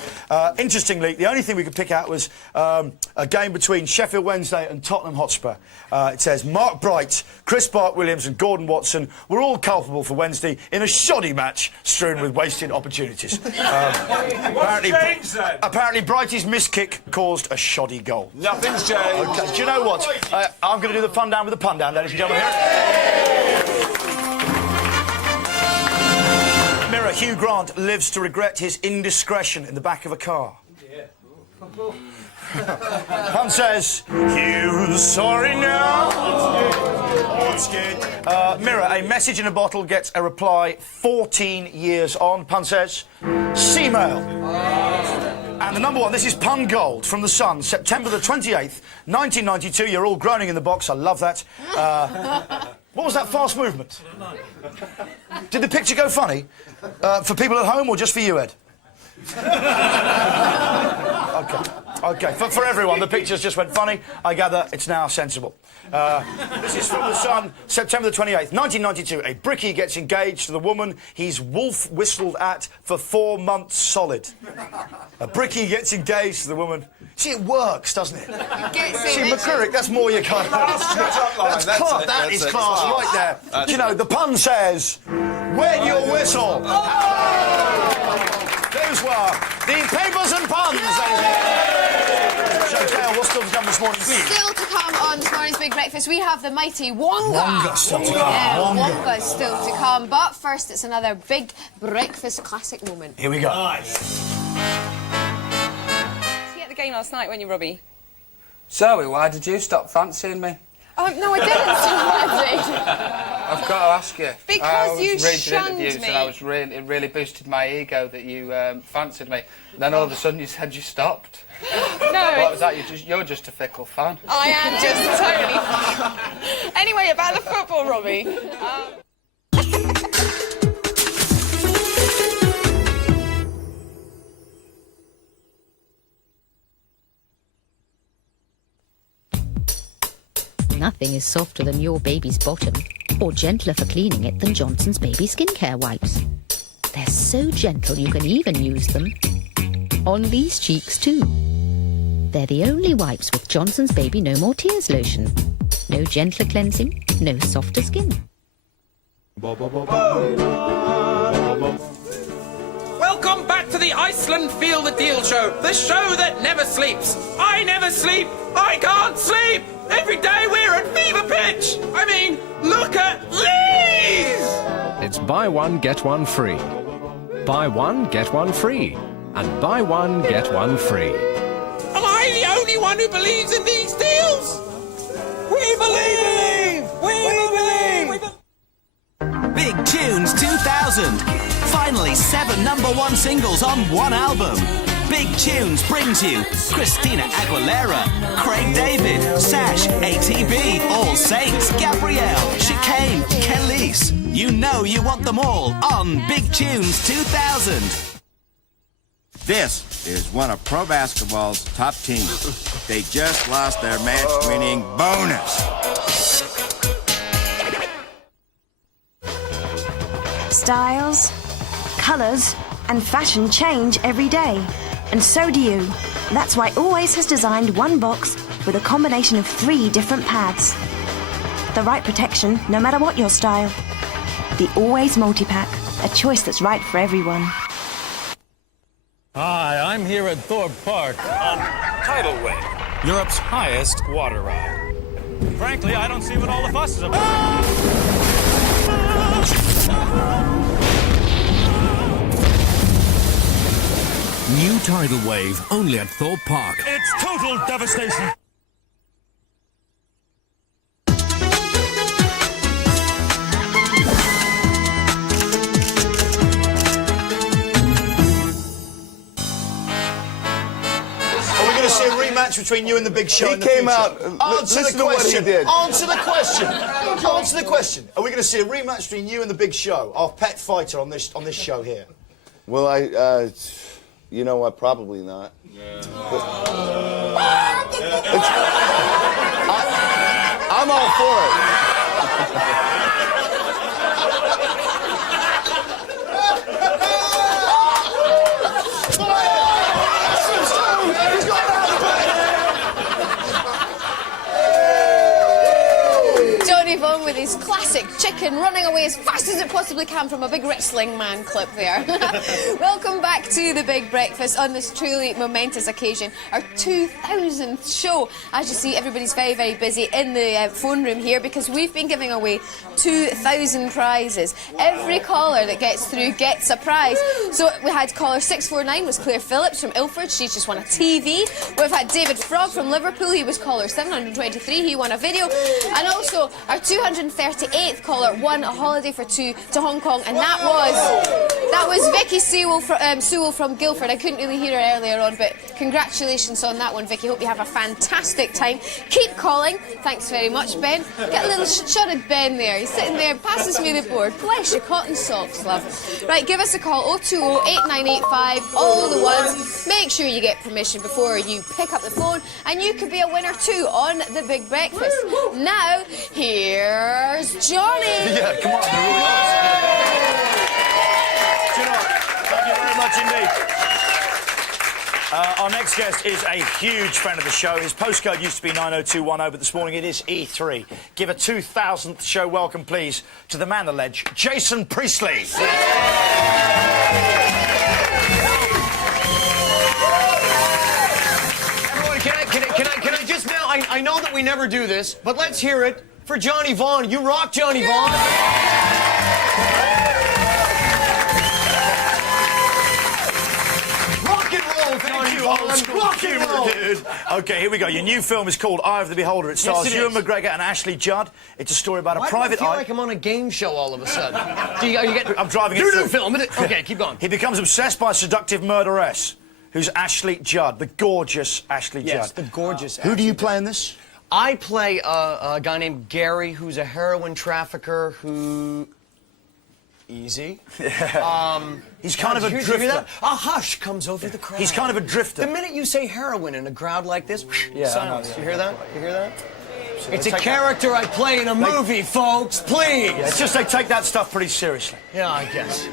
Interestingly, the only thing we could pick out was a game between Sheffield Wednesday and Tottenham Hotspur. It says, Mark Bright, Chris Bart-Williams and Gordon Watson were all culpable for Wednesday in a shoddy match strewn with wasted opportunities. Apparently Brighty's miss kick caused a shoddy goal. Nothing's changed. OK, do you know what? I'm going to do the fun down with the pun down, ladies and gentlemen. Mirror, Hugh Grant lives to regret his indiscretion in the back of a car. Pun says, Hugh's sorry now. It's good. Mirror, a message in a bottle gets a reply 14 years on. Pun says, C-mail. And the number one, this is Pun Gold from The Sun, September the 28th, 1992. You're all groaning in the box. I love that. What was that fast movement? Did the picture go funny? For people at home or just for you, Ed? OK, for everyone, the pictures just went funny. I gather it's now sensible. This is from The Sun, September the 28th, 1992. A brickie gets engaged to the woman he's wolf whistled at for 4 months solid. A brickie gets engaged to the woman. See, it works, doesn't it? See, McCurrick, that's more your kind of... That's class. That is class right there. Do you know, the pun says, wet your whistle. Those were the papers and puns, ladies and gentlemen. So, Gail, what's still to come this morning? Still to come on this morning's Big Breakfast, we have the mighty Wonga. Wonga still to come. Yeah, Wonga. Wonga's still to come. But first, it's another Big Breakfast classic moment. Here we go. Nice. You at the game last night, weren't you, Robbie? Zoe, why did you stop fancying me? No, I didn't, Sandy. I've got to ask you. Because you reading shunned interviews me. And it really boosted my ego that you fancied me. Then all of a sudden you said you stopped. No. What was that? You're just a fickle fan. I am just totally... Anyway, about the football, Robbie. Nothing is softer than your baby's bottom, or gentler for cleaning it than Johnson's Baby Skincare Wipes. They're so gentle you can even use them on these cheeks too. They're the only wipes with Johnson's Baby No More Tears lotion. No gentler cleansing, no softer skin. Welcome back to the Iceland Feel the Deal show, the show that never sleeps. I never sleep. I can't sleep. Every day we're at fever pitch. I mean, look at these. It's buy one, get one free. Buy one, get one free. And buy one, get one free. Am I the only one who believes in these deals? We believe! We believe! Big Tunes 2000. Finally 7 #1 singles on one album. Big Tunes brings you Christina Aguilera, Craig David, Sash, ATB, All Saints, Gabrielle, Chicane, Kelis. You know you want them all on Big Tunes 2000. This is one of pro basketball's top teams. They just lost their match-winning bonus. Styles, colours, and fashion change every day. And so do you. That's why Always has designed one box with a combination of 3 different pads. The right protection, no matter what your style. The Always Multi-Pack, a choice that's right for everyone. Hi, I'm here at Thorpe Park on Tidal Wave, Europe's highest water ride. Frankly, I don't see what all the fuss is about. New Tidal Wave, only at Thorpe Park. It's total devastation. See a rematch between you and the Big Show. He in the came future. out. Answer Listen the to what he question. did. Answer the question. Answer the question. Are we going to see a rematch between you and the Big Show, our pet fighter on this show here? Well, you know what? Probably not. I'm all for it. Vaughan with his classic chicken running away as fast as it possibly can from a big wrestling man clip there. Welcome back to The Big Breakfast on this truly momentous occasion, our 2000th show. As you see, everybody's very, very busy in the phone room here because we've been giving away 2,000 prizes. Every caller that gets through gets a prize. So we had caller 649 was Claire Phillips from Ilford. She just won a TV. We've had David Frog from Liverpool. He was caller 723. He won a video. And also our 238th caller won a holiday for two to Hong Kong, and that was Vicky Sewell from Guildford. I couldn't really hear her earlier on, but congratulations on that one, Vicky. Hope you have a fantastic time. Keep calling. Thanks very much, Ben. Get a little shot at Ben there. He's sitting there, passes me the board. Bless you, cotton socks, love. Right, give us a call, 020-8985, all the ones. Make sure you get permission before you pick up the phone, and you could be a winner too on The Big Breakfast. Now, here's Johnny. Yeah, come on. They're really awesome. Do you know what? Thank you very much indeed. Our next guest is a huge friend of the show. His postcode used to be 90210, but this morning it is E3. Give a 2000th show welcome, please, to the man, the ledge, Jason Priestley. Everyone, can I just now, I know that we never do this, but let's hear it for Johnny Vaughan. You rock, Johnny Vaughan. Rock and roll, Johnny Vaughan. Rock and roll. Dude. OK, here we go. Your new film is called Eye of the Beholder. It stars Ewan McGregor and Ashley Judd. It's a story about a private eye. I feel like I'm on a game show all of a sudden. I'm driving it New through. film. OK, keep going. He becomes obsessed by a seductive murderess who's Ashley Judd, the gorgeous Ashley Judd. Yes, the gorgeous Who do you play in this? I play a guy named Gary, who's a heroin trafficker who... Easy. Yeah. He's kind of a drifter. A hush comes over the crowd. He's kind of a drifter. The minute you say heroin in a crowd like this, yeah, silence. I know, yeah. You hear that? You hear that? It's a character I play in a movie, folks. Please. Yeah, it's just they take that stuff pretty seriously. Yeah, I guess.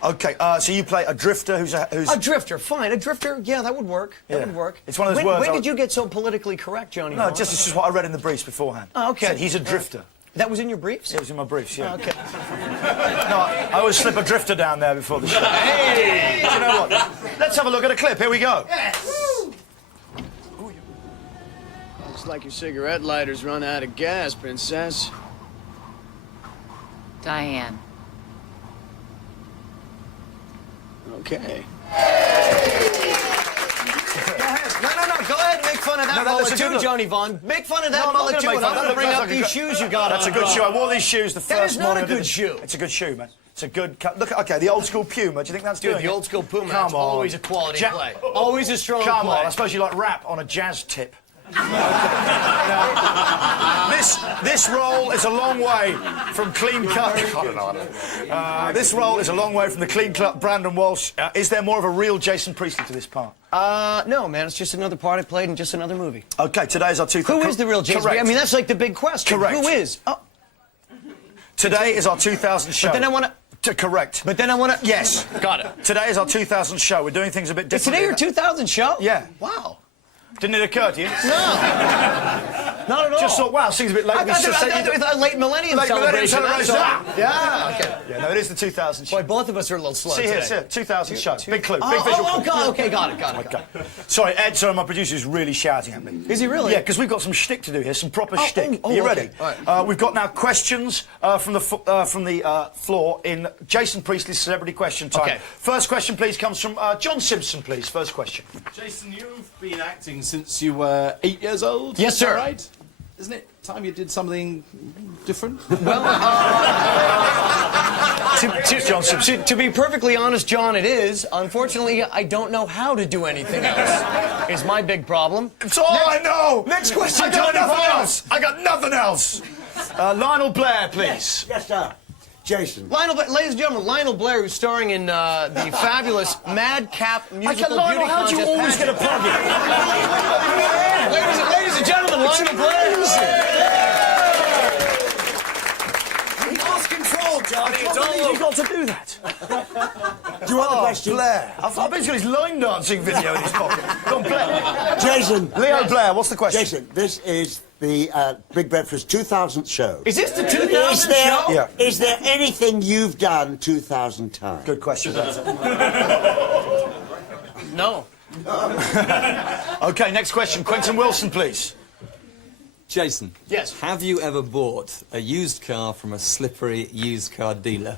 OK, so you play a drifter who's... A drifter, fine. A drifter, yeah, that would work. That would work. It's one of those words... When did you get so politically correct, Johnny? No, it's just what I read in the briefs beforehand. Oh, OK. Said he's a drifter. That was in your briefs? It was in my briefs, yeah. Oh, OK. No, I always slip a drifter down there before the show. Hey! Do you know what? Let's have a look at a clip. Here we go. Yes. Looks like your cigarette lighter's run out of gas, Princess. Diane. Okay. No, go ahead, make fun of that mullet too, Johnny Vaughan. Make fun of that mullet too, and I'm going to bring up these shoes you got on. That's a good shoe. I wore these shoes the first morning. That is not a good shoe. It's a good shoe, man. It's a good... Look, OK, the old school Puma. Do you think that's good? Dude, the old school Puma, Come that's on. always a quality play. Always a strong play. Come on, I suppose you like rap on a jazz tip. This role is a long way from clean cut. This role is a long way from the clean cut Brandon Walsh. Is there more of a real Jason Priestley to this part? No, man. It's just another part I played in just another movie. OK, today's our 2000th. Who is the real Jason? Correct. I mean, that's like the big question. Correct. Who is? Oh. Today is our 2000 show. But then I want to... Correct. But then I want to... Yes. Got it. Today is our 2000 show. We're doing things a bit different. Is today your 2000 show? Yeah. Wow. Didn't it occur to you? No. Not at all. Just thought, wow, seems a bit late. I thought it was a late millennium celebration. Yeah, OK. Yeah, no, it is the 2000 show. Boy, both of us are a little slow today. See here, 2000 show. Big clue, big visual clue. Oh, God, OK, got it. Sorry, Ed, my producer is really shouting at me. Is he really? Yeah, because we've got some shtick to do here, some proper shtick. Are you ready? Right. We've got now questions from the floor in Jason Priestley's Celebrity Question Time. Okay. First question, please, comes from John Simpson, please. First question. Jason, you've been acting since you were 8 years old. Yes, sir. Right? Isn't it time you did something different? Well, to be perfectly honest, John, it is. Unfortunately, I don't know how to do anything else. Is my big problem. It's all I know. Next question, I got Johnny nothing Vaughan. else. I got nothing else. Lionel Blair, please. Yes, sir. Jason. Ladies and gentlemen, Lionel Blair, who's starring in the fabulous Madcap musical beauty how do you contest always get a plug in? Ladies and gentlemen, Lionel Blair. everybody. It's all You've got to do that. Do you want the question? Blair. I bet he's got his line dancing video in his pocket. Go on, Blair. Jason. Leo Blair, what's the question? Jason, this is the Big Breakfast 2000th show. Is this the 2000th show? Yeah. Is there anything you've done 2000 times? Good question. No. OK, next question. Quentin Wilson, please. Jason. Yes. Have you ever bought a used car from a slippery used car dealer?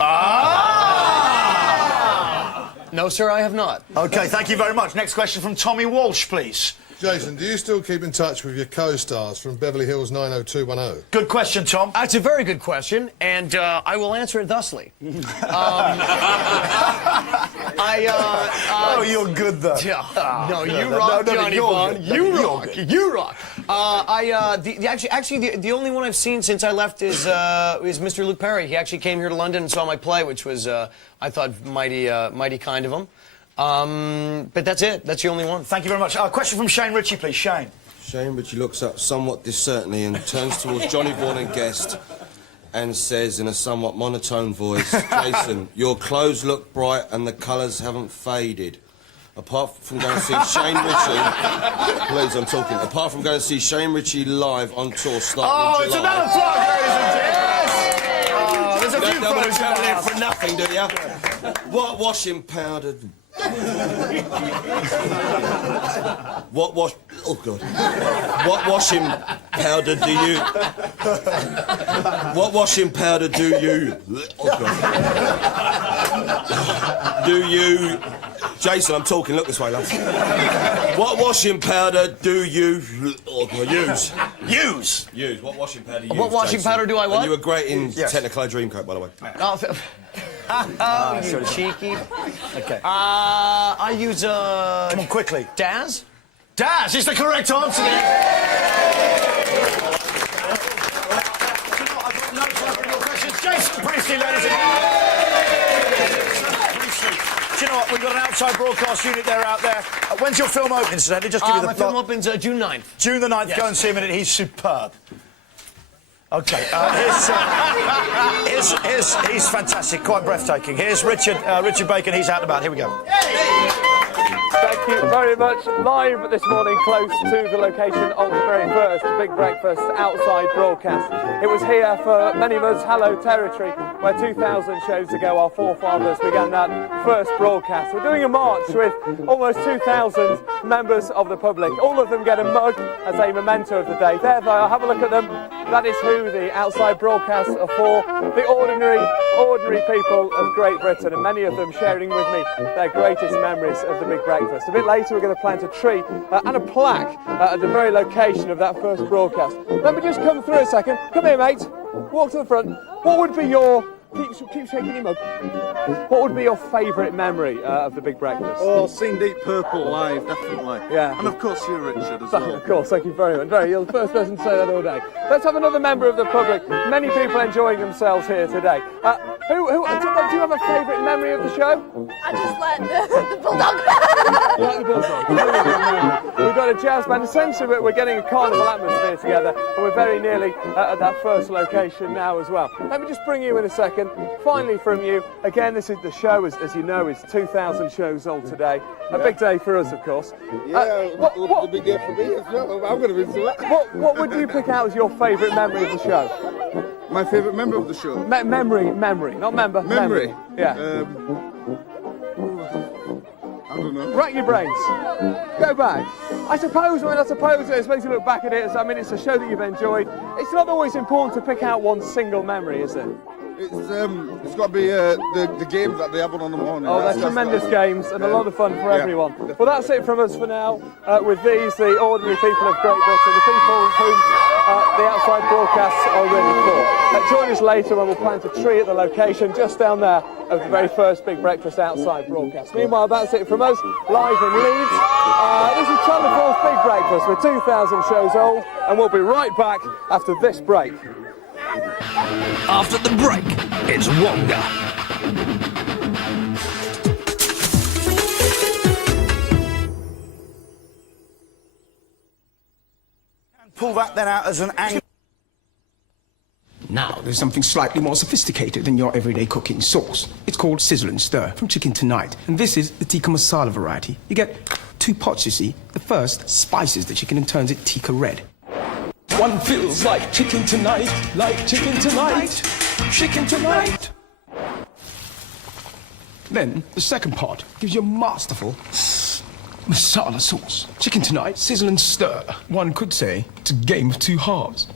No, sir, I have not. OK, thank you very much. Next question from Tommy Walsh, please. Jason, do you still keep in touch with your co-stars from Beverly Hills 90210? Good question, Tom. That's a very good question, and I will answer it thusly. Oh, you're good, though. Yeah. No, you no, rock, no, Johnny you're Vaughn. good. You You're rock. good. You rock. The only one I've seen since I left is Mr. Luke Perry. He actually came here to London and saw my play, which was, I thought, mighty kind of him. But that's it. That's the only one. Thank you very much. Question from Shane Ritchie, please. Shane. Shane Ritchie looks up somewhat discerningly and turns towards Johnny Vaughan and Guest and says in a somewhat monotone voice, Jason, your clothes look bright and the colours haven't faded. Apart from going to see Shane Ritchie... Please, I'm talking. Apart from going to see Shane Ritchie live on tour starting in July... It's another plug, ladies and gents! There's a few don't pros travel in in for nothing, do you? What washing powder... What wash... Oh, God. What washing powder do you... What washing powder do you... Oh, God. Do you... Jason, I'm talking. Look this way, love. What washing powder do you... Oh, God, use? Use? Use. What washing powder do you use, What washing Jason? powder do I what? And you were great in Yes. Technicolor Dreamcoat, by the way. Oh, you cheeky. OK. I use, Come on, quickly. Daz? Daz is the correct answer there. Jason Priestley, ladies and gentlemen. Do you know what? We've got an outside broadcast unit there out there. When's your film open, incidentally? Just give you the My film opens June 9th. June the 9th. Yes. Go and see him in it. He's superb. OK, he's fantastic, quite breathtaking. Here's Richard Bacon. He's out and about. Here we go. Thank you very much. Live this morning, close to the location of the very first Big Breakfast outside broadcast. It was here for many of us, hallowed territory, where 2,000 shows ago our forefathers began that first broadcast. We're doing a march with almost 2,000 members of the public. All of them get a mug as a memento of the day. There they are. Have a look at them. That is who the outside broadcasts are for. The ordinary people of Great Britain, and many of them sharing with me their greatest memories of the Big Breakfast. A bit later we're going to plant a tree and a plaque at the very location of that first broadcast. Let me just come through a second. Come here, mate. Walk to the front. What would be your... Keep shaking your mug. What would be your favourite memory of the Big Breakfast? Oh, seeing Deep Purple live, definitely. Yeah. And of course you, Richard, as well. Of course, thank you very much. You're the first person to say that all day. Let's have another member of the public. Many people enjoying themselves here today. Do you have a favourite memory of the show? I just like the bulldog. You like the bulldog? We've got a jazz band. Essentially, we're getting a carnival atmosphere together, and we're very nearly at that first location now as well. Let me just bring you in a second. Finally from you, again, this is the show, as you know, is 2,000 shows old today. A big day for us, of course. Yeah, what a big day for me as well. I'm going to be into that. What would you pick out as your favourite memory of the show? My favourite member of the show? Memory, not member. Memory? Yeah. I don't know. Rack your brains. Go back. I suppose it's makes you look back at it. I mean, it's a show that you've enjoyed. It's not always important to pick out one single memory, is it? It's got to be the games that they have on the morning. Oh, they're tremendous games and a lot of fun for everyone. Well, that's it from us for now. With these, the ordinary people of Great Britain, the people whom the outside broadcasts are really for. Join us later when we'll plant a tree at the location just down there of the very first Big Breakfast outside broadcast. Meanwhile, that's it from us, live in Leeds. This is Channel 4's Big Breakfast. We're 2,000 shows old, and we'll be right back after this break. After the break, it's Wonga. Pull that then out as an angle. Now, there's something slightly more sophisticated than your everyday cooking sauce. It's called Sizzle and Stir from Chicken Tonight. And this is the tikka masala variety. You get 2 pots, you see. The first spices the chicken and turns it tikka red. One feels like chicken tonight, like chicken tonight, chicken tonight. Then, the second pot gives you a masterful masala sauce. Chicken Tonight, Sizzle and Stir. One could say it's a game of 2 halves.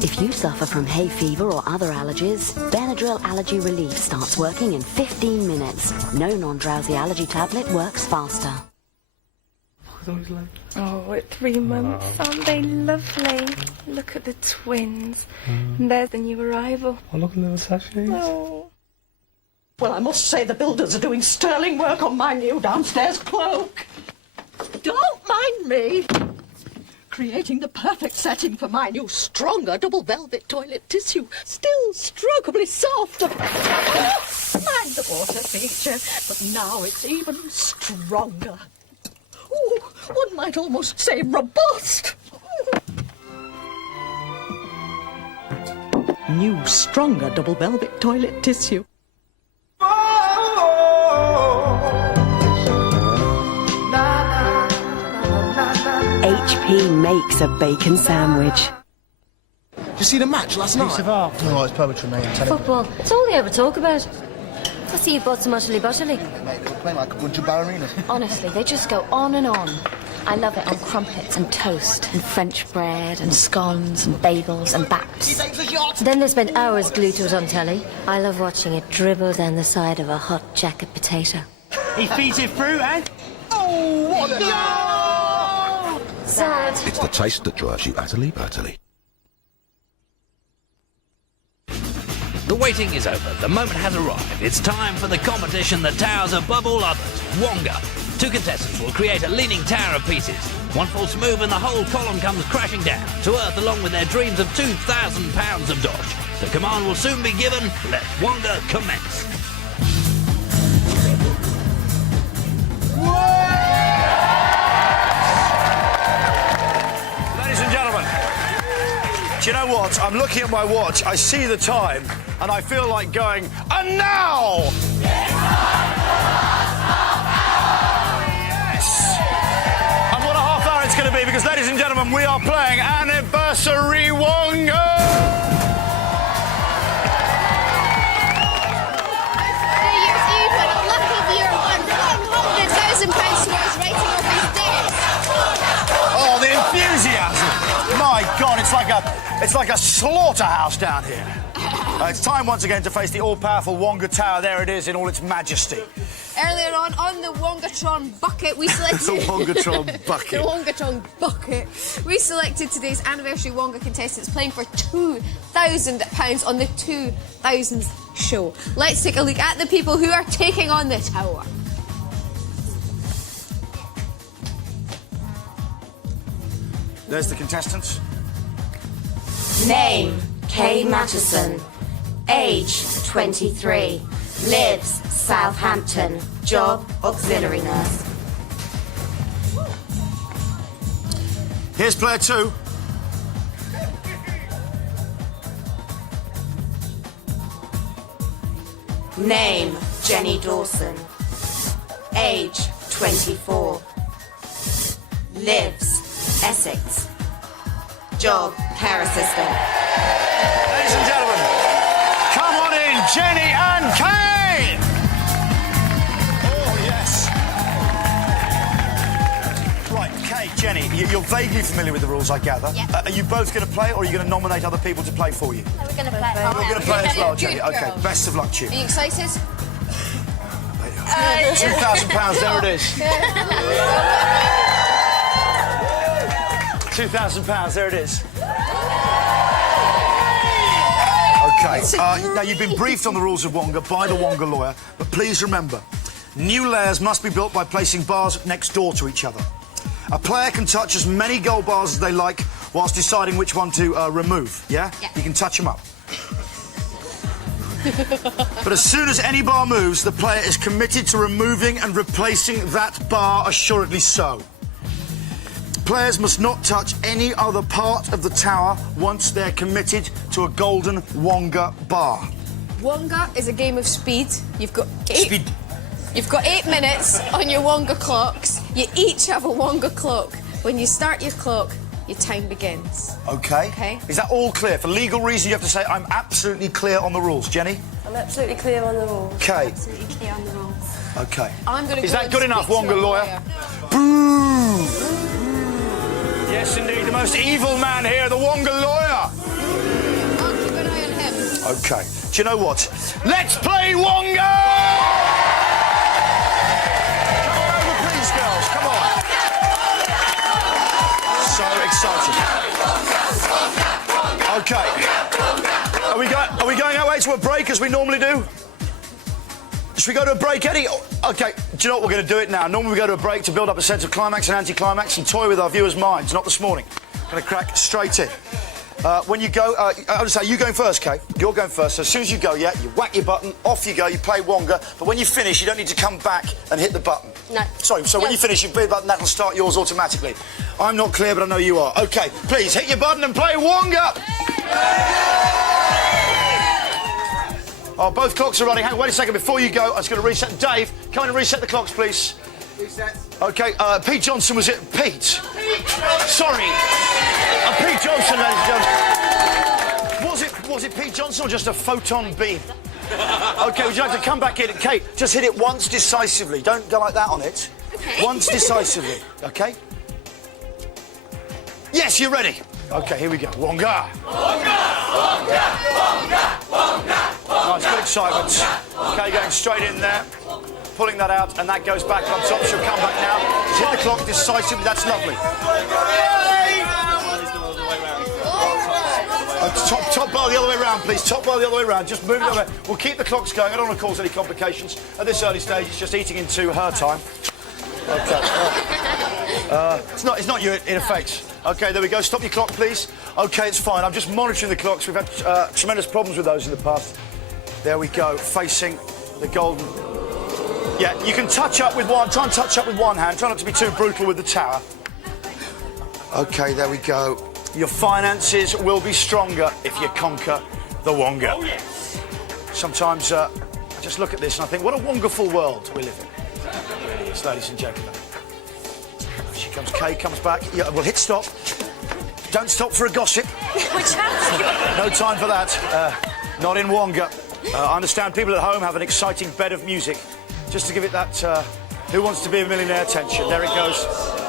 If you suffer from hay fever or other allergies, Benadryl Allergy Relief starts working in 15 minutes. No non-drowsy allergy tablet works faster. Oh, at 3 months, aren't they lovely? Look at the twins. And there's the new arrival. Oh, look at the little sachets. Oh. Well, I must say the builders are doing sterling work on my new downstairs cloak. Don't mind me. Creating the perfect setting for my new stronger double velvet toilet tissue. Still strokeably soft. Mind the water feature, but now it's even stronger. Ooh, one might almost say robust. New stronger double velvet toilet tissue. HP makes a bacon sandwich. Did you see the match last night? Piece of art. Oh, it's poetry, mate. Football. It's all they ever talk about. I see you bought some utterly butterly. Mate, they were playing like a bunch of ballerinas. Honestly, they just go on and on. I love it on crumpets and toast and French bread and scones and bagels and baps. Then they spend hours glued to it on telly. I love watching it dribble down the side of a hot jacket potato. He feeds it through, eh? Oh, what a... No! Sad. It's the taste that drives you utterly butterly. The waiting is over. The moment has arrived. It's time for the competition that towers above all others, Wonga. 2 contestants will create a leaning tower of pieces. One false move and the whole column comes crashing down to earth along with their dreams of £2,000 of dosh. The command will soon be given. Let Wonga commence. Ladies and gentlemen, do you know what? I'm looking at my watch, I see the time, and I feel like going, and now! Yes! And what a half hour it's going to be, because, ladies and gentlemen, we are playing Anniversary Wonga! Oh, the enthusiasm! My God, it's like a slaughterhouse down here. It's time once again to face the all-powerful Wonga Tower. There it is in all its majesty. Earlier on the Wongatron bucket, we selected... The Wongatron bucket. The Wongatron bucket. We selected today's Anniversary Wonga contestants playing for £2,000 on the 2000s show. Let's take a look at the people who are taking on the tower. There's the contestants. Name, Kay Matteson. Age, 23. Lives, Southampton. Job, auxiliary nurse. Here's player 2. Name, Jenny Dawson. Age, 24. Lives, Essex. Job, care assistant. Ladies and gentlemen, come on in, Jenny and Kay! Oh, yes. Right, Kay, Jenny, you're vaguely familiar with the rules, I gather. Yep. Are you both going to play, or are you going to nominate other people to play for you? No, we're going to play. You're going to play as well, Jenny. Good OK, girl. best of luck to you. Are you excited? £2,000, there it is. £2,000, there it is. OK, now you've been briefed on the rules of Wonga by the Wonga lawyer, but please remember, new layers must be built by placing bars next door to each other. A player can touch as many gold bars as they like whilst deciding which one to remove, yeah? You can touch them up. But as soon as any bar moves, the player is committed to removing and replacing that bar, assuredly so. Players must not touch any other part of the tower once they're committed to a golden Wonga bar. Wonga is a game of speed. You've got 8 Speed. You've got 8 minutes on your Wonga clocks. You each have a Wonga clock. When you start your clock, your time begins. Okay. Okay. Is that all clear? For legal reasons, you have to say, I'm absolutely clear on the rules. Jenny? I'm absolutely clear on the rules. Okay. Absolutely clear on the rules. Okay. I'm going to Is go that and good speak enough, to Wonga a lawyer? Boo! Yes, indeed. The most evil man here, the Wonga lawyer. I'll keep an eye on him. Okay. Do you know what? Let's play Wonga! Come on over, please, girls. Come on. So excited. Okay. Are we going our way to a break as we normally do? Should we go to a break, Eddie? Okay, do you know what? We're going to do it now. Normally we go to a break to build up a sense of climax and anticlimax and toy with our viewers' minds. Not this morning. Going to crack straight in. When you go, I'll just say, you going first, Kay? You're going first. So as soon as you go, yeah, you whack your button, off you go, you play Wonga. But when you finish, you don't need to come back and hit the button. No. Sorry, so when you finish, you play the button, that'll start yours automatically. I'm not clear, but I know you are. Okay, please, hit your button and play Wonga! Oh, both clocks are running. Hang on, wait a second. Before you go, I was going to reset. Dave, come in and reset the clocks, please. Reset. OK, Pete Johnson, was it? Pete? Sorry. Pete Johnson, ladies and gentlemen. Was it Pete Johnson or just a photon beam? OK, would you like to come back in? Kate, just hit it once decisively. Don't go like that on it. Okay. Once decisively, OK? Yes, you're ready. OK, here we go. Wonga. Wonga! Wonga! Wonga! Wonga! Nice, good excitement. OK, going straight in there. Pulling that out, and that goes back on top. She'll come back now. Just hit the clock decisively. That's lovely. Top bar the other way around, please. Top bar the other way around. Just move it over. We'll keep the clocks going. I don't want to cause any complications. At this early stage, it's just eating into her time. OK. It's not you, it affects. OK, there we go. Stop your clock, please. OK, it's fine. I'm just monitoring the clocks. We've had tremendous problems with those in the past. There we go. Facing the golden... Yeah, you can touch up with one. Try and touch up with one hand. Try not to be too brutal with the tower. OK, there we go. Your finances will be stronger if you conquer the Wonga. Oh, yes. Sometimes I just look at this and I think, what a wonderful world we live in. It really is, ladies and gentlemen. She comes, Kay comes back. Yeah, we'll hit stop. Don't stop for a gossip. No time for that. Not in Wonga. I understand people at home have an exciting bed of music. Just to give it that Who Wants to Be a Millionaire tension. There it goes.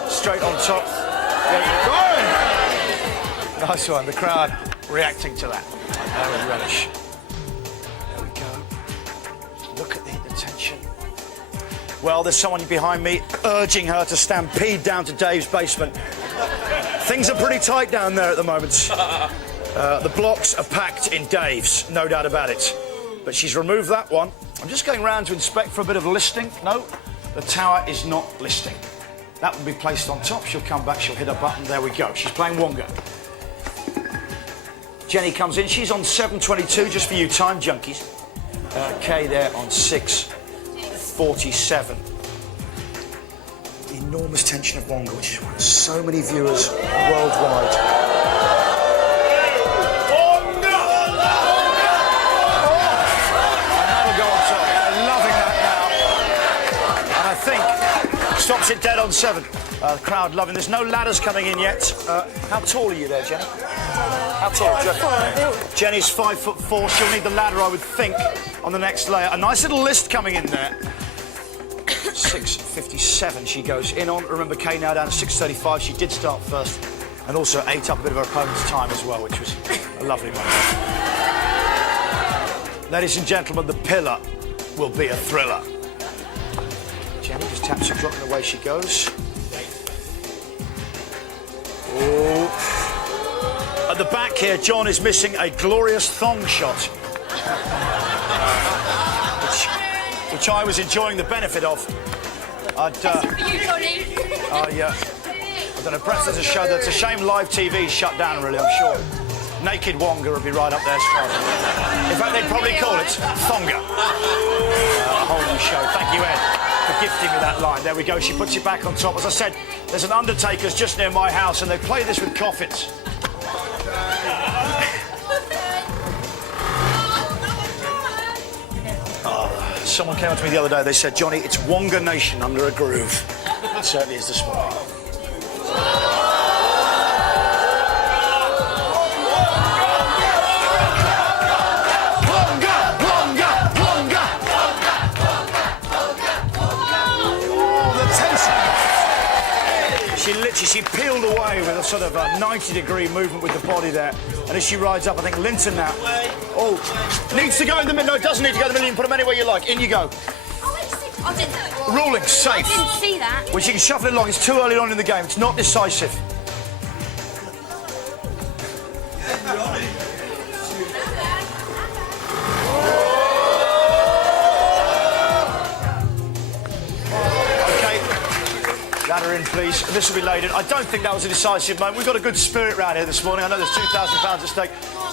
Straight on top. There it goes. Nice one. The crowd reacting to that. Very relish. There we go. Look at the tension. Well, there's someone behind me urging her to stampede down to Dave's basement. Things are pretty tight down there at the moment. The blocks are packed in Dave's, no doubt about it. But she's removed that one. I'm just going round to inspect for a bit of listing. No, the tower is not listing. That will be placed on top. She'll come back, she'll hit a button. There we go. She's playing Wonga. Jenny comes in. She's on 7:22, just for you time junkies. Kay there on 6:47. The enormous tension of Wonga, which is why so many viewers worldwide. Stops it dead on 7. The crowd loving this. No ladders coming in yet. How tall are you there, Jenny? How tall? 5'4". Jenny's 5'4". She'll need the ladder, I would think, on the next layer. A nice little list coming in there. 6:57 she goes in on. Remember, Kay now down to 6:35. She did start first and also ate up a bit of her opponent's time as well, which was a lovely moment. Ladies and gentlemen, the pillar will be a thriller. Jenny just taps her clock and away she goes. Oh. At the back here, John is missing a glorious thong shot. Which I was enjoying the benefit of. I don't know, perhaps there's a show. That's a shame live TV's shut down, really, I'm sure. Naked Wonga would be right up there as far as... In fact, they'd probably call it Thonga. A whole new show. Thank you, Ed. for gifting me that line. There we go. She puts it back on top. As I said, there's an Undertaker's just near my house, and they play this with coffins. Someone came up to me the other day. They said, Johnny, it's Wonga Nation under a groove. It certainly is this morning. She peeled away with a sort of a 90-degree movement with the body there. And as she rides up, I think Linton now... Oh, needs to go in the middle. No, it doesn't need to go in the middle. You can put them anywhere you like. In you go. I didn't. Ruling, safe. I didn't see that. Well, she can shuffle it along. It's too early on in the game. It's not decisive. Ladder in, please. This will be laden. I don't think that was a decisive moment. We've got a good spirit round here this morning. I know there's £2,000 at stake,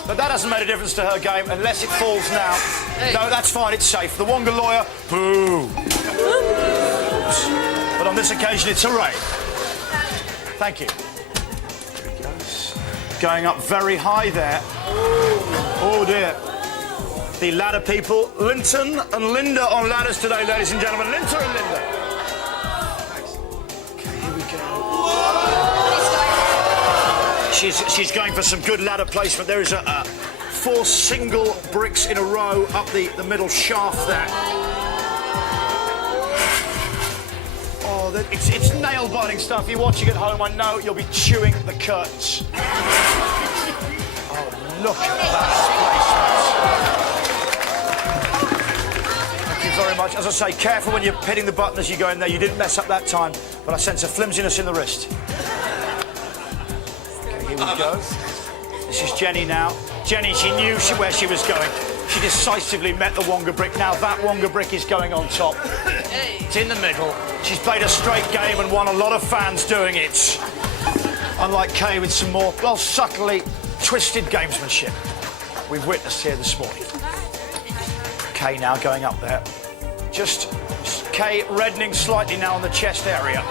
but that hasn't made a difference to her game unless it falls now. Hey. No, that's fine. It's safe. The Wonga lawyer, boo. But on this occasion, it's a raid. Thank you. There he goes. Going up very high there. Oh, dear. The ladder people, Linton and Linda on ladders today, ladies and gentlemen. Linton and Linda. She's going for some good ladder placement. There is 4 single bricks in a row up the middle shaft there. Oh, it's nail-biting stuff. You're watching at home, I know you'll be chewing the curtains. Oh, look at that placement. Thank you very much. As I say, careful when you're hitting the button as you go in there. You didn't mess up that time, but I sense a flimsiness in the wrist. Here we go. This is Jenny now. Jenny, she knew where she was going. She decisively met the Wonga brick. Now that Wonga brick is going on top. It's in the middle. She's played a straight game and won a lot of fans doing it. Unlike Kay with some more, well, subtly twisted gamesmanship we've witnessed here this morning. Kay now going up there. Just Kay reddening slightly now on the chest area.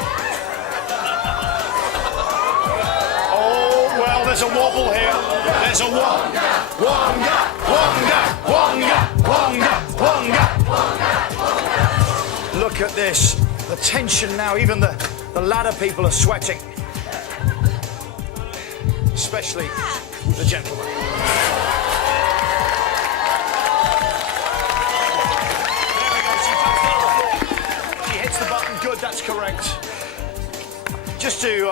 There's a wobble here. There's a Wonga, Wonga, Wonga, Wonga, Wonga, Wonga. Look at this. The tension now, even the ladder people are sweating. Especially the gentleman. There we go. She hits the button. Good, that's correct. Just to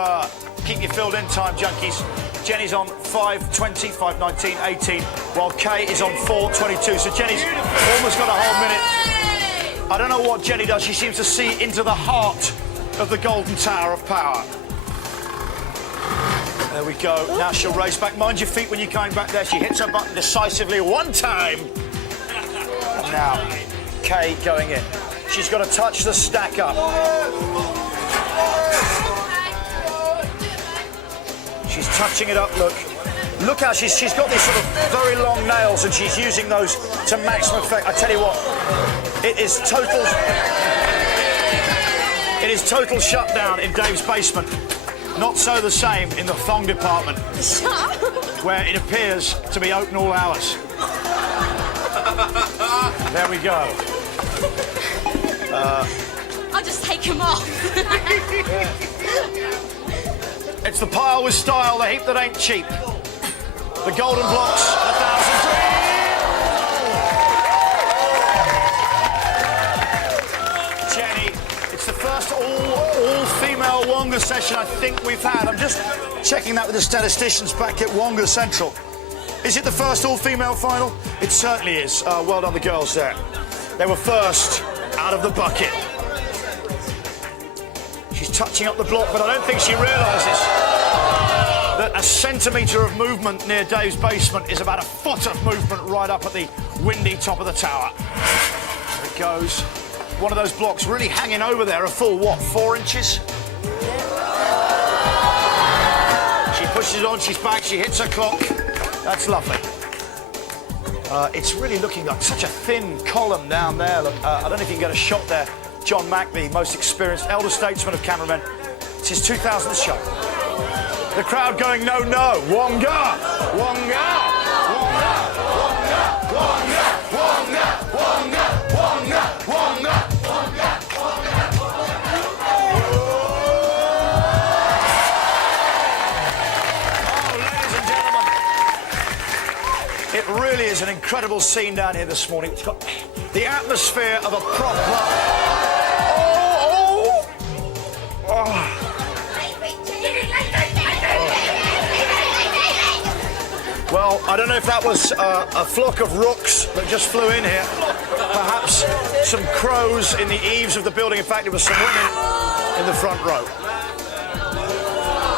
keep you filled in, time junkies. Jenny's on 5:20, 5:19, 18, while Kay is on 4:22. So Jenny's almost got a whole minute. I don't know what Jenny does. She seems to see into the heart of the Golden Tower of Power. There we go. Now she'll race back. Mind your feet when you're coming back there. She hits her button decisively one time. And now, Kay going in. She's got to touch the stack up. She's touching it up, look. Look how she's got these sort of very long nails and she's using those to maximum effect. I tell you what, it is total shutdown in Dave's basement. Not so the same in the thong department, where it appears to be open all hours. There we go. I'll just take him off. It's the pile with style, the heap that ain't cheap. The golden blocks, 1,003. Jenny, it's the first all-female Wonga session I think we've had. I'm just checking that with the statisticians back at Wonga Central. Is it the first all-female final? It certainly is. Well done, the girls there. They were first out of the bucket. She's touching up the block, but I don't think she realises that a centimetre of movement near Dave's basement is about a foot of movement right up at the windy top of the tower. There it goes. One of those blocks really hanging over there, a full, what, 4 inches? She pushes it on, she's back, she hits her clock. That's lovely. It's really looking like such a thin column down there. Look, I don't know if you can get a shot there John Mack, the most experienced elder statesman of cameramen. It's his 2000th show. The crowd going, no, no, Wonga, Wonga, Wonga, Wonga, Wonga, Wonga, Wonga, Wonga, Wonga, Wonga, It really is an incredible scene down here this morning. It's got the atmosphere of a prop club. Well, I don't know if that was a flock of rooks that just flew in here. Perhaps some crows in the eaves of the building. In fact, it was some women in the front row.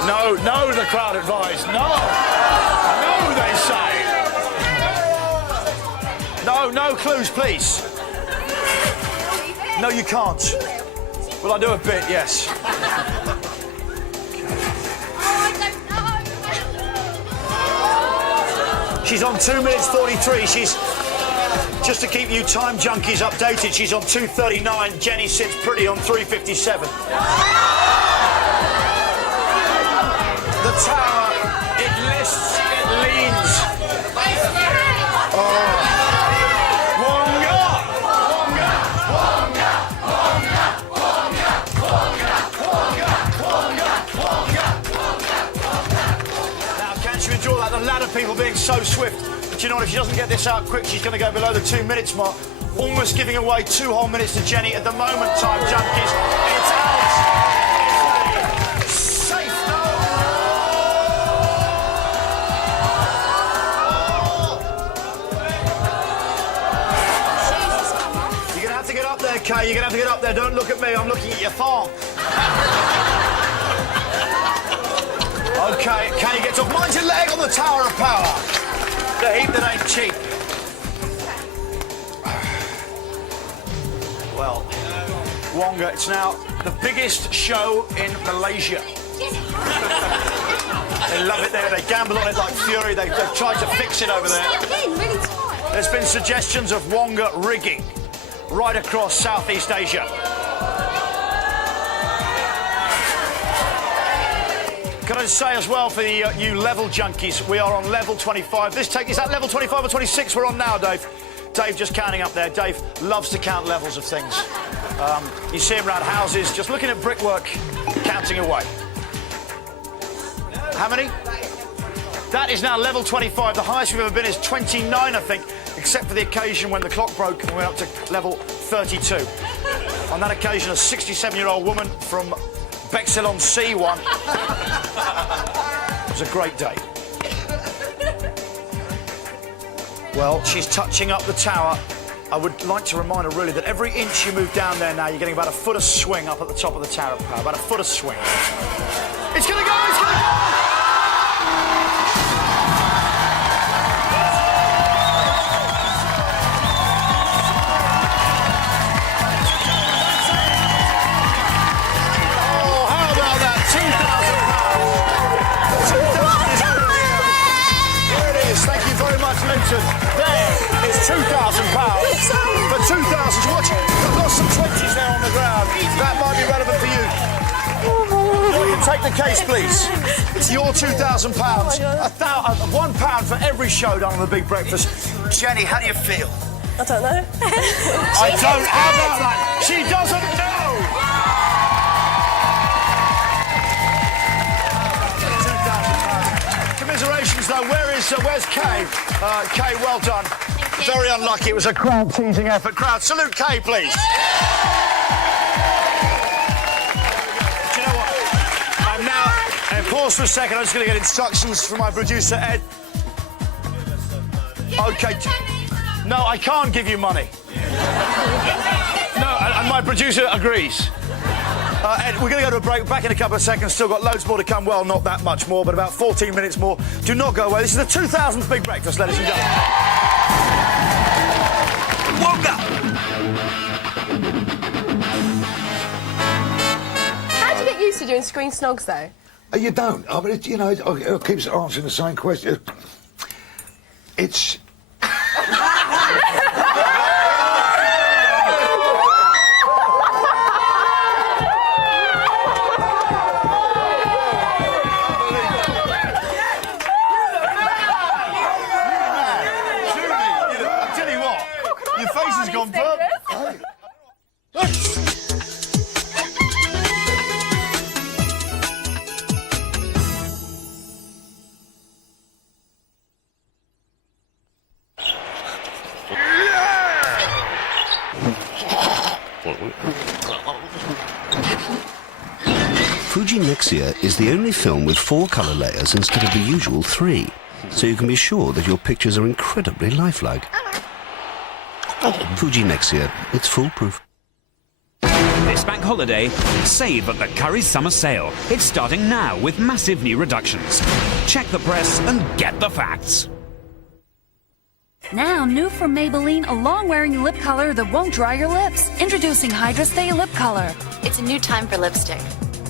No, no, the crowd advised. No, no, they say. No, no clues, please. No, you can't. Well, I do a bit, yes. She's on 2 minutes 43. She's, just to keep you time junkies updated, she's on 2:39. Jenny sits pretty on 3:57. The tower, it lists, it leans. Oh. The ladder people being so swift, but you know what, if she doesn't get this out quick, she's going to go below the 2 minutes mark, almost giving away 2 whole minutes to Jenny. At the moment, time junkies, it's out. It's safe. You're going to have to get up there, Kay. You're going to have to get up there. Don't look at me. I'm looking at your thong. Okay, Kay gets off. Mind your leg on the Tower of Power. The heat that ain't cheap. Well, Wonga, it's now the biggest show in Malaysia. They love it there. They gamble on it like fury. They've tried to fix it over there. There's been suggestions of Wonga rigging right across Southeast Asia. Can I say as well for the, you level junkies, we are on level 25. Is that level 25 or 26 we're on now, Dave? Dave just counting up there. Dave loves to count levels of things. You see him around houses, just looking at brickwork, counting away. How many? That is now level 25. The highest we've ever been is 29, I think, except for the occasion when the clock broke and we went up to level 32. On that occasion, a 67-year-old woman from Bexhill-on-Sea won. It was a great day. Well, she's touching up the tower. I would like to remind her, really, that every inch you move down there now, you're getting about a foot of swing up at the top of the Tower of Power. About a foot of swing. It's going to go! It's going to go! There is £2,000 for 2,000. Watch it. I've got some 20s there on the ground. That might be relevant for you. You can take the case, please. It's your £2,000. £1 for every show done on the Big Breakfast. Jenny, how do you feel? I don't know. I don't. How about that? She doesn't know. Commiserations, though. Where's Kay? Kay, well done. Very unlucky. It was a crowd-teasing effort. Crowd, salute Kay, please. Do you know what? I'm now... pause for a second. I'm just going to get instructions from my producer, Ed. OK. No, I can't give you money. No, and my producer agrees. Ed, we're going to go to a break. Back in a couple of seconds. Still got loads more to come. Well, not that much more, but about 14 minutes more. Do not go away. This is the 2000th Big Breakfast, ladies and gentlemen. Wonga! How do you get used to doing screen snogs, though? You don't. I mean, it keeps answering the same question. It's... Fuji Nexia is the only film with 4 colour layers instead of the usual 3, so you can be sure that your pictures are incredibly lifelike. Fuji Nexia, it's foolproof. This bank holiday, save at the Curry's Summer Sale. It's starting now with massive new reductions. Check the press and get the facts. Now, new from Maybelline, a long-wearing lip color that won't dry your lips. Introducing Hydra Stay Lip Color. It's a new time for lipstick.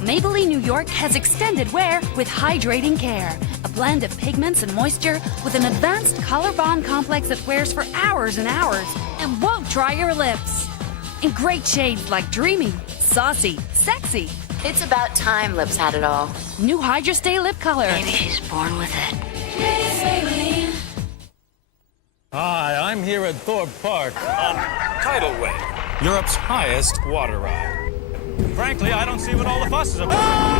Maybelline New York has extended wear with hydrating care. A blend of pigments and moisture with an advanced color bond complex that wears for hours and hours and won't dry your lips. In great shades like dreamy, saucy, sexy. It's about time lips had it all. New Hydra Stay Lip Color. Maybe she's born with it. Hi, I'm here at Thorpe Park on Tidal Wave, Europe's highest water ride. Frankly, I don't see what all the fuss is about.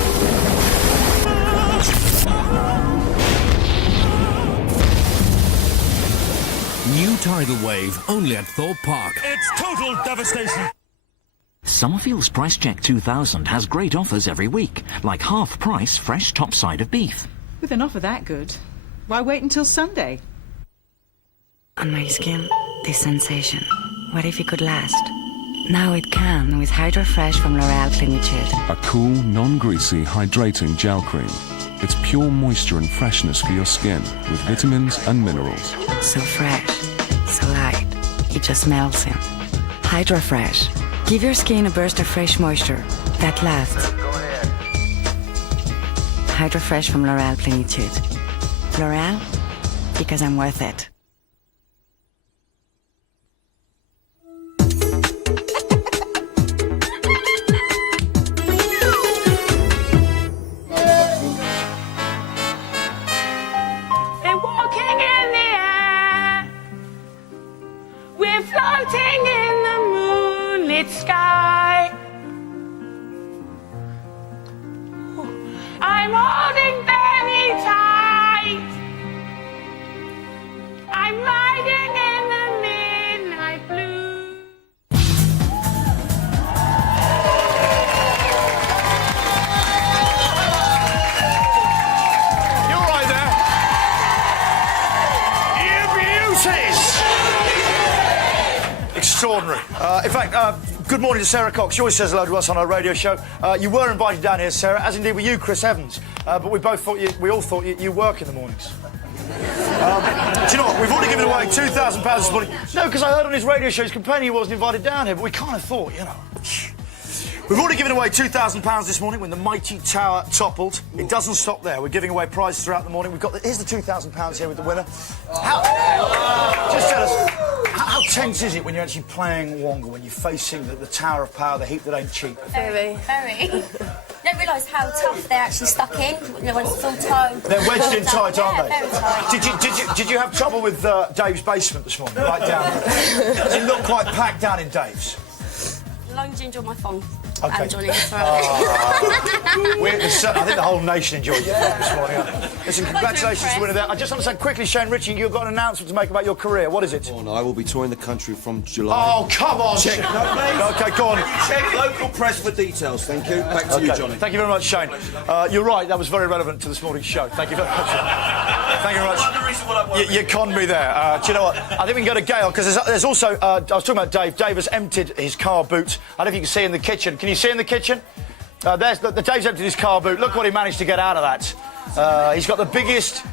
New Tidal Wave, only at Thorpe Park. It's total devastation. Summerfield's Price Check 2000 has great offers every week, like half-price fresh top side of beef. With an offer that good, why wait until Sunday? On my skin, this sensation. What if it could last? Now it can with Hydra Fresh from L'Oreal Clinicid. A cool, non-greasy, hydrating gel cream. It's pure moisture and freshness for your skin with vitamins and minerals. So fresh, so light, it just melts in. Hydra Fresh. Give your skin a burst of fresh moisture that lasts. Hydra Fresh from L'Oreal Clinicid. L'Oreal, because I'm worth it. Floating in the moonlit sky, I'm holding very tight. I'm riding in the midnight blue. You're right there. You beauties. Extraordinary. In fact, good morning to Sarah Cox. She always says hello to us on our radio show. You were invited down here, Sarah, as indeed were you, Chris Evans. But we all thought you work in the mornings. Do you know what? We've already given away £2,000 this morning. No, because I heard on his radio show his companion wasn't invited down here, but we kind of thought, you know. We've already given away £2,000 this morning when the mighty tower toppled. It doesn't stop there. We're giving away prizes throughout the morning. Here's the £2,000 here with the winner. Just tell us, how tense is it when you're actually playing Wonga, when you're facing the tower of power, the heap that ain't cheap? Very. You don't realise how tough they're actually stuck in, you know, when it's full tone. They're wedged in tight, aren't they? Very tight. Did you have trouble with Dave's basement this morning? Right down there? Does it look quite packed down in Dave's? As long as you enjoy my phone. Okay. And Johnny as well. I think the whole nation enjoyed your fun this morning. Listen, congratulations to the winner there. I just want to say quickly, Shane Ritchie, you've got an announcement to make about your career. What is it? Oh, no, I will be touring the country from July. Oh, come on! Check. No, OK, go on. Check local press for details, thank you. Back to you, Johnny. Thank you very much, Shane. You're right, that was very relevant to this morning's show. Thank you very much. Thank you very much. You conned me there. Do you know what? I think we can go to Gail, because there's also... I was talking about Dave. Dave has emptied his car boot. I don't know if you can see in the kitchen. Can you see in the kitchen? There's Dave's emptied his car boot. Look what he managed to get out of that. He's got the biggest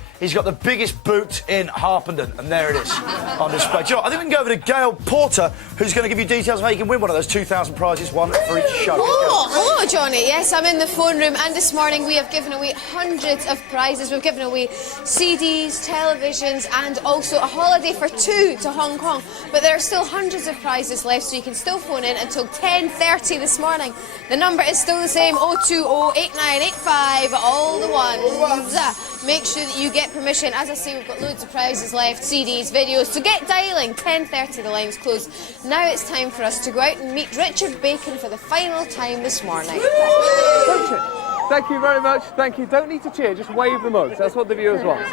boot in Harpenden, and there it is on display. Do you know what? I think we can go over to Gail Porter, who's going to give you details of how you can win one of those 2,000 prizes, one for each show. Hello, Johnny. Yes, I'm in the phone room, and this morning we have given away hundreds of prizes. We've given away CDs, televisions, and also a holiday for two to Hong Kong. But there are still hundreds of prizes left, so you can still phone in until 10:30 this morning. The number is still the same, 020-8985, all the ones. Make sure that you get permission. As I say, we've got loads of prizes left, CDs, videos. So get dialing. 10:30, the line's closed. Now it's time for us to go out and meet Richard Bacon for the final time this morning. Richard, Thank you very much. Thank you. Don't need to cheer, just wave the mugs. That's what the viewers want.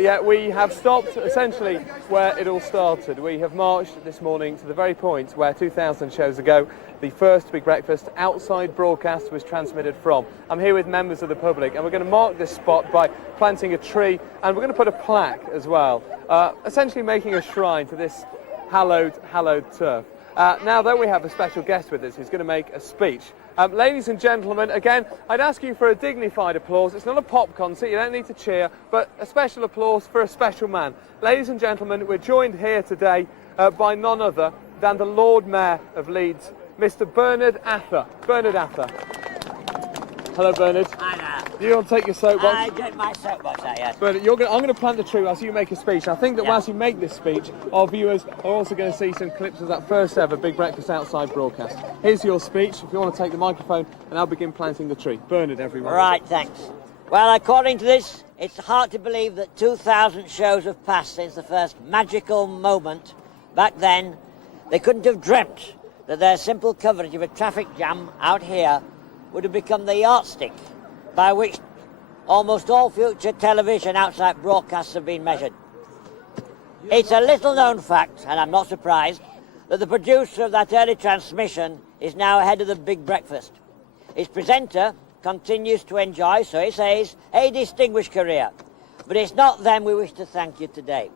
Yeah, we have stopped essentially where it all started. We have marched this morning to the very point where 2,000 shows ago, the first Big Breakfast outside broadcast was transmitted from. I'm here with members of the public, and we're going to mark this spot by planting a tree, and we're going to put a plaque as well, essentially making a shrine to this hallowed turf. Now, though, we have a special guest with us who's going to make a speech. Ladies and gentlemen, again, I'd ask you for a dignified applause. It's not a pop concert, you don't need to cheer, but a special applause for a special man. Ladies and gentlemen, we're joined here today by none other than the Lord Mayor of Leeds, Mr. Bernard Ather. Bernard Ather. Hello, Bernard. Hi there. Do you want to take your soapbox? I take my soapbox out, yes. Bernard, I'm going to plant the tree whilst you make a speech. I think that whilst you make this speech, our viewers are also going to see some clips of that first ever Big Breakfast outside broadcast. Here's your speech, if you want to take the microphone, and I'll begin planting the tree. Bernard, everyone. Right, thanks. Well, according to this, it's hard to believe that 2,000 shows have passed since the first magical moment. Back then, they couldn't have dreamt that their simple coverage of a traffic jam out here would have become the yardstick by which almost all future television outside broadcasts have been measured. It's a little-known fact, and I'm not surprised, that the producer of that early transmission is now ahead of the Big Breakfast. Its presenter continues to enjoy, so he says, a distinguished career. But it's not them we wish to thank you today.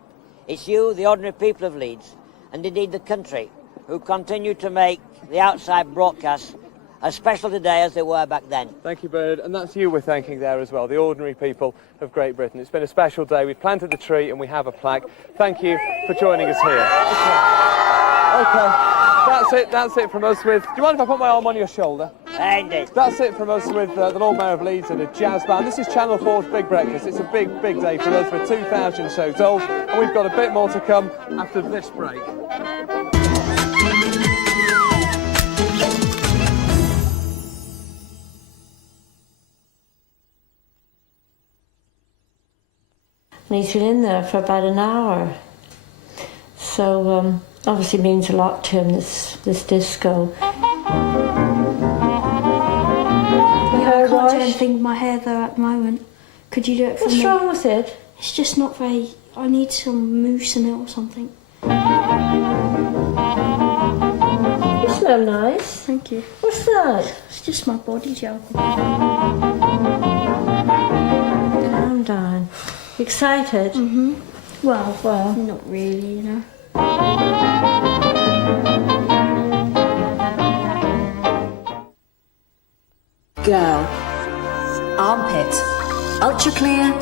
It's you, the ordinary people of Leeds, and indeed the country, who continue to make the outside broadcasts as special today as they were back then. Thank you, Bernard, and that's you we're thanking there as well, the ordinary people of Great Britain. It's been a special day. We've planted the tree and we have a plaque. Thank you for joining us here. Okay. That's it from us with... Do you mind if I put my arm on your shoulder? Indeed. That's it from us with the Lord Mayor of Leeds and a jazz band. This is Channel 4's Big Breakfast. It's a big, big day for us. We're 2,000 shows old, and we've got a bit more to come after this break. And he's been in there for about an hour. So, obviously means a lot to him, this disco. I can't do anything with my hair though at the moment. Could you do it for me? What's wrong with it? It's just not very... I need some mousse in it or something. You smell nice. Thank you. What's that? It's just my body gel. Calm down. Excited? Mm-hmm. Well, not really, you know. Girl. Armpit. Ultra clear.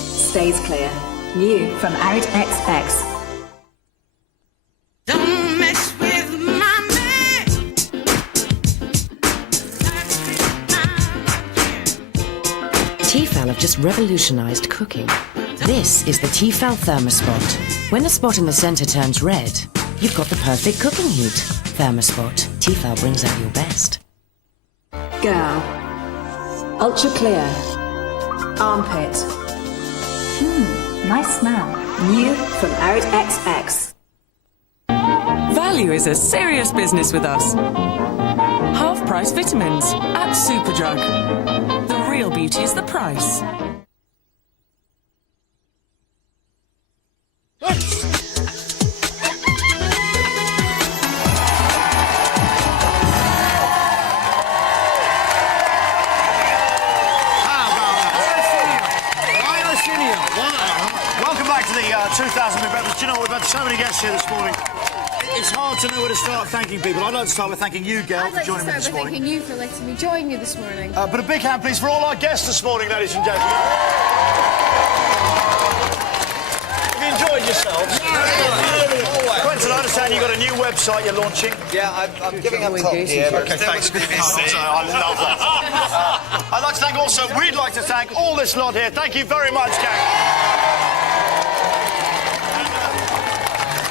Stays clear. New from Out XX. Don't mess with my man. Tefal have just revolutionised cooking. This is the Tefal Thermospot. When the spot in the centre turns red, you've got the perfect cooking heat. Thermospot. Tefal brings out your best. Girl. Ultra clear. Armpit. Nice smell. New from Out XX. Value is a serious business with us. Half-price vitamins at Superdrug. The real beauty is the price. Welcome back to the 2000 Big Breakfast. Do you know what? We've had so many guests here this morning. It's hard to know where to start thanking people. I'd like to start with thanking you, Gail, for joining me this morning. Thanking you for letting me join you this morning. But a big hand, please, for all our guests this morning, ladies and gentlemen. Have you enjoyed yourselves? Quentin, I understand you've got a new website you're launching. Yeah, I'm giving up top here. Okay, thanks. I love that. I'd like to thank also, we'd like to thank all this lot here. Thank you very much, gang.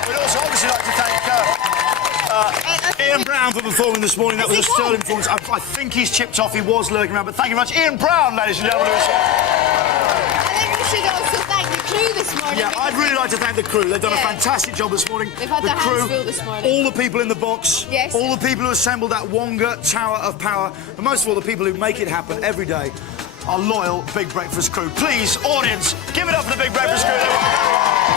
We'd also obviously like to thank Ian Brown for performing this morning. That was a sterling performance. I think he's chipped off. He was lurking around. But thank you very much, Ian Brown, ladies and gentlemen. I think we should also thank the crew this morning. Yeah, I'd really like to thank the crew. They've done a fantastic job this morning. They've had the their crew, hands full this morning. all the people in the box, yes. all the people who assembled that Wonga Tower of Power, and most of all, the people who make it happen every day, our loyal Big Breakfast crew. Please, audience, give it up for the Big Breakfast crew.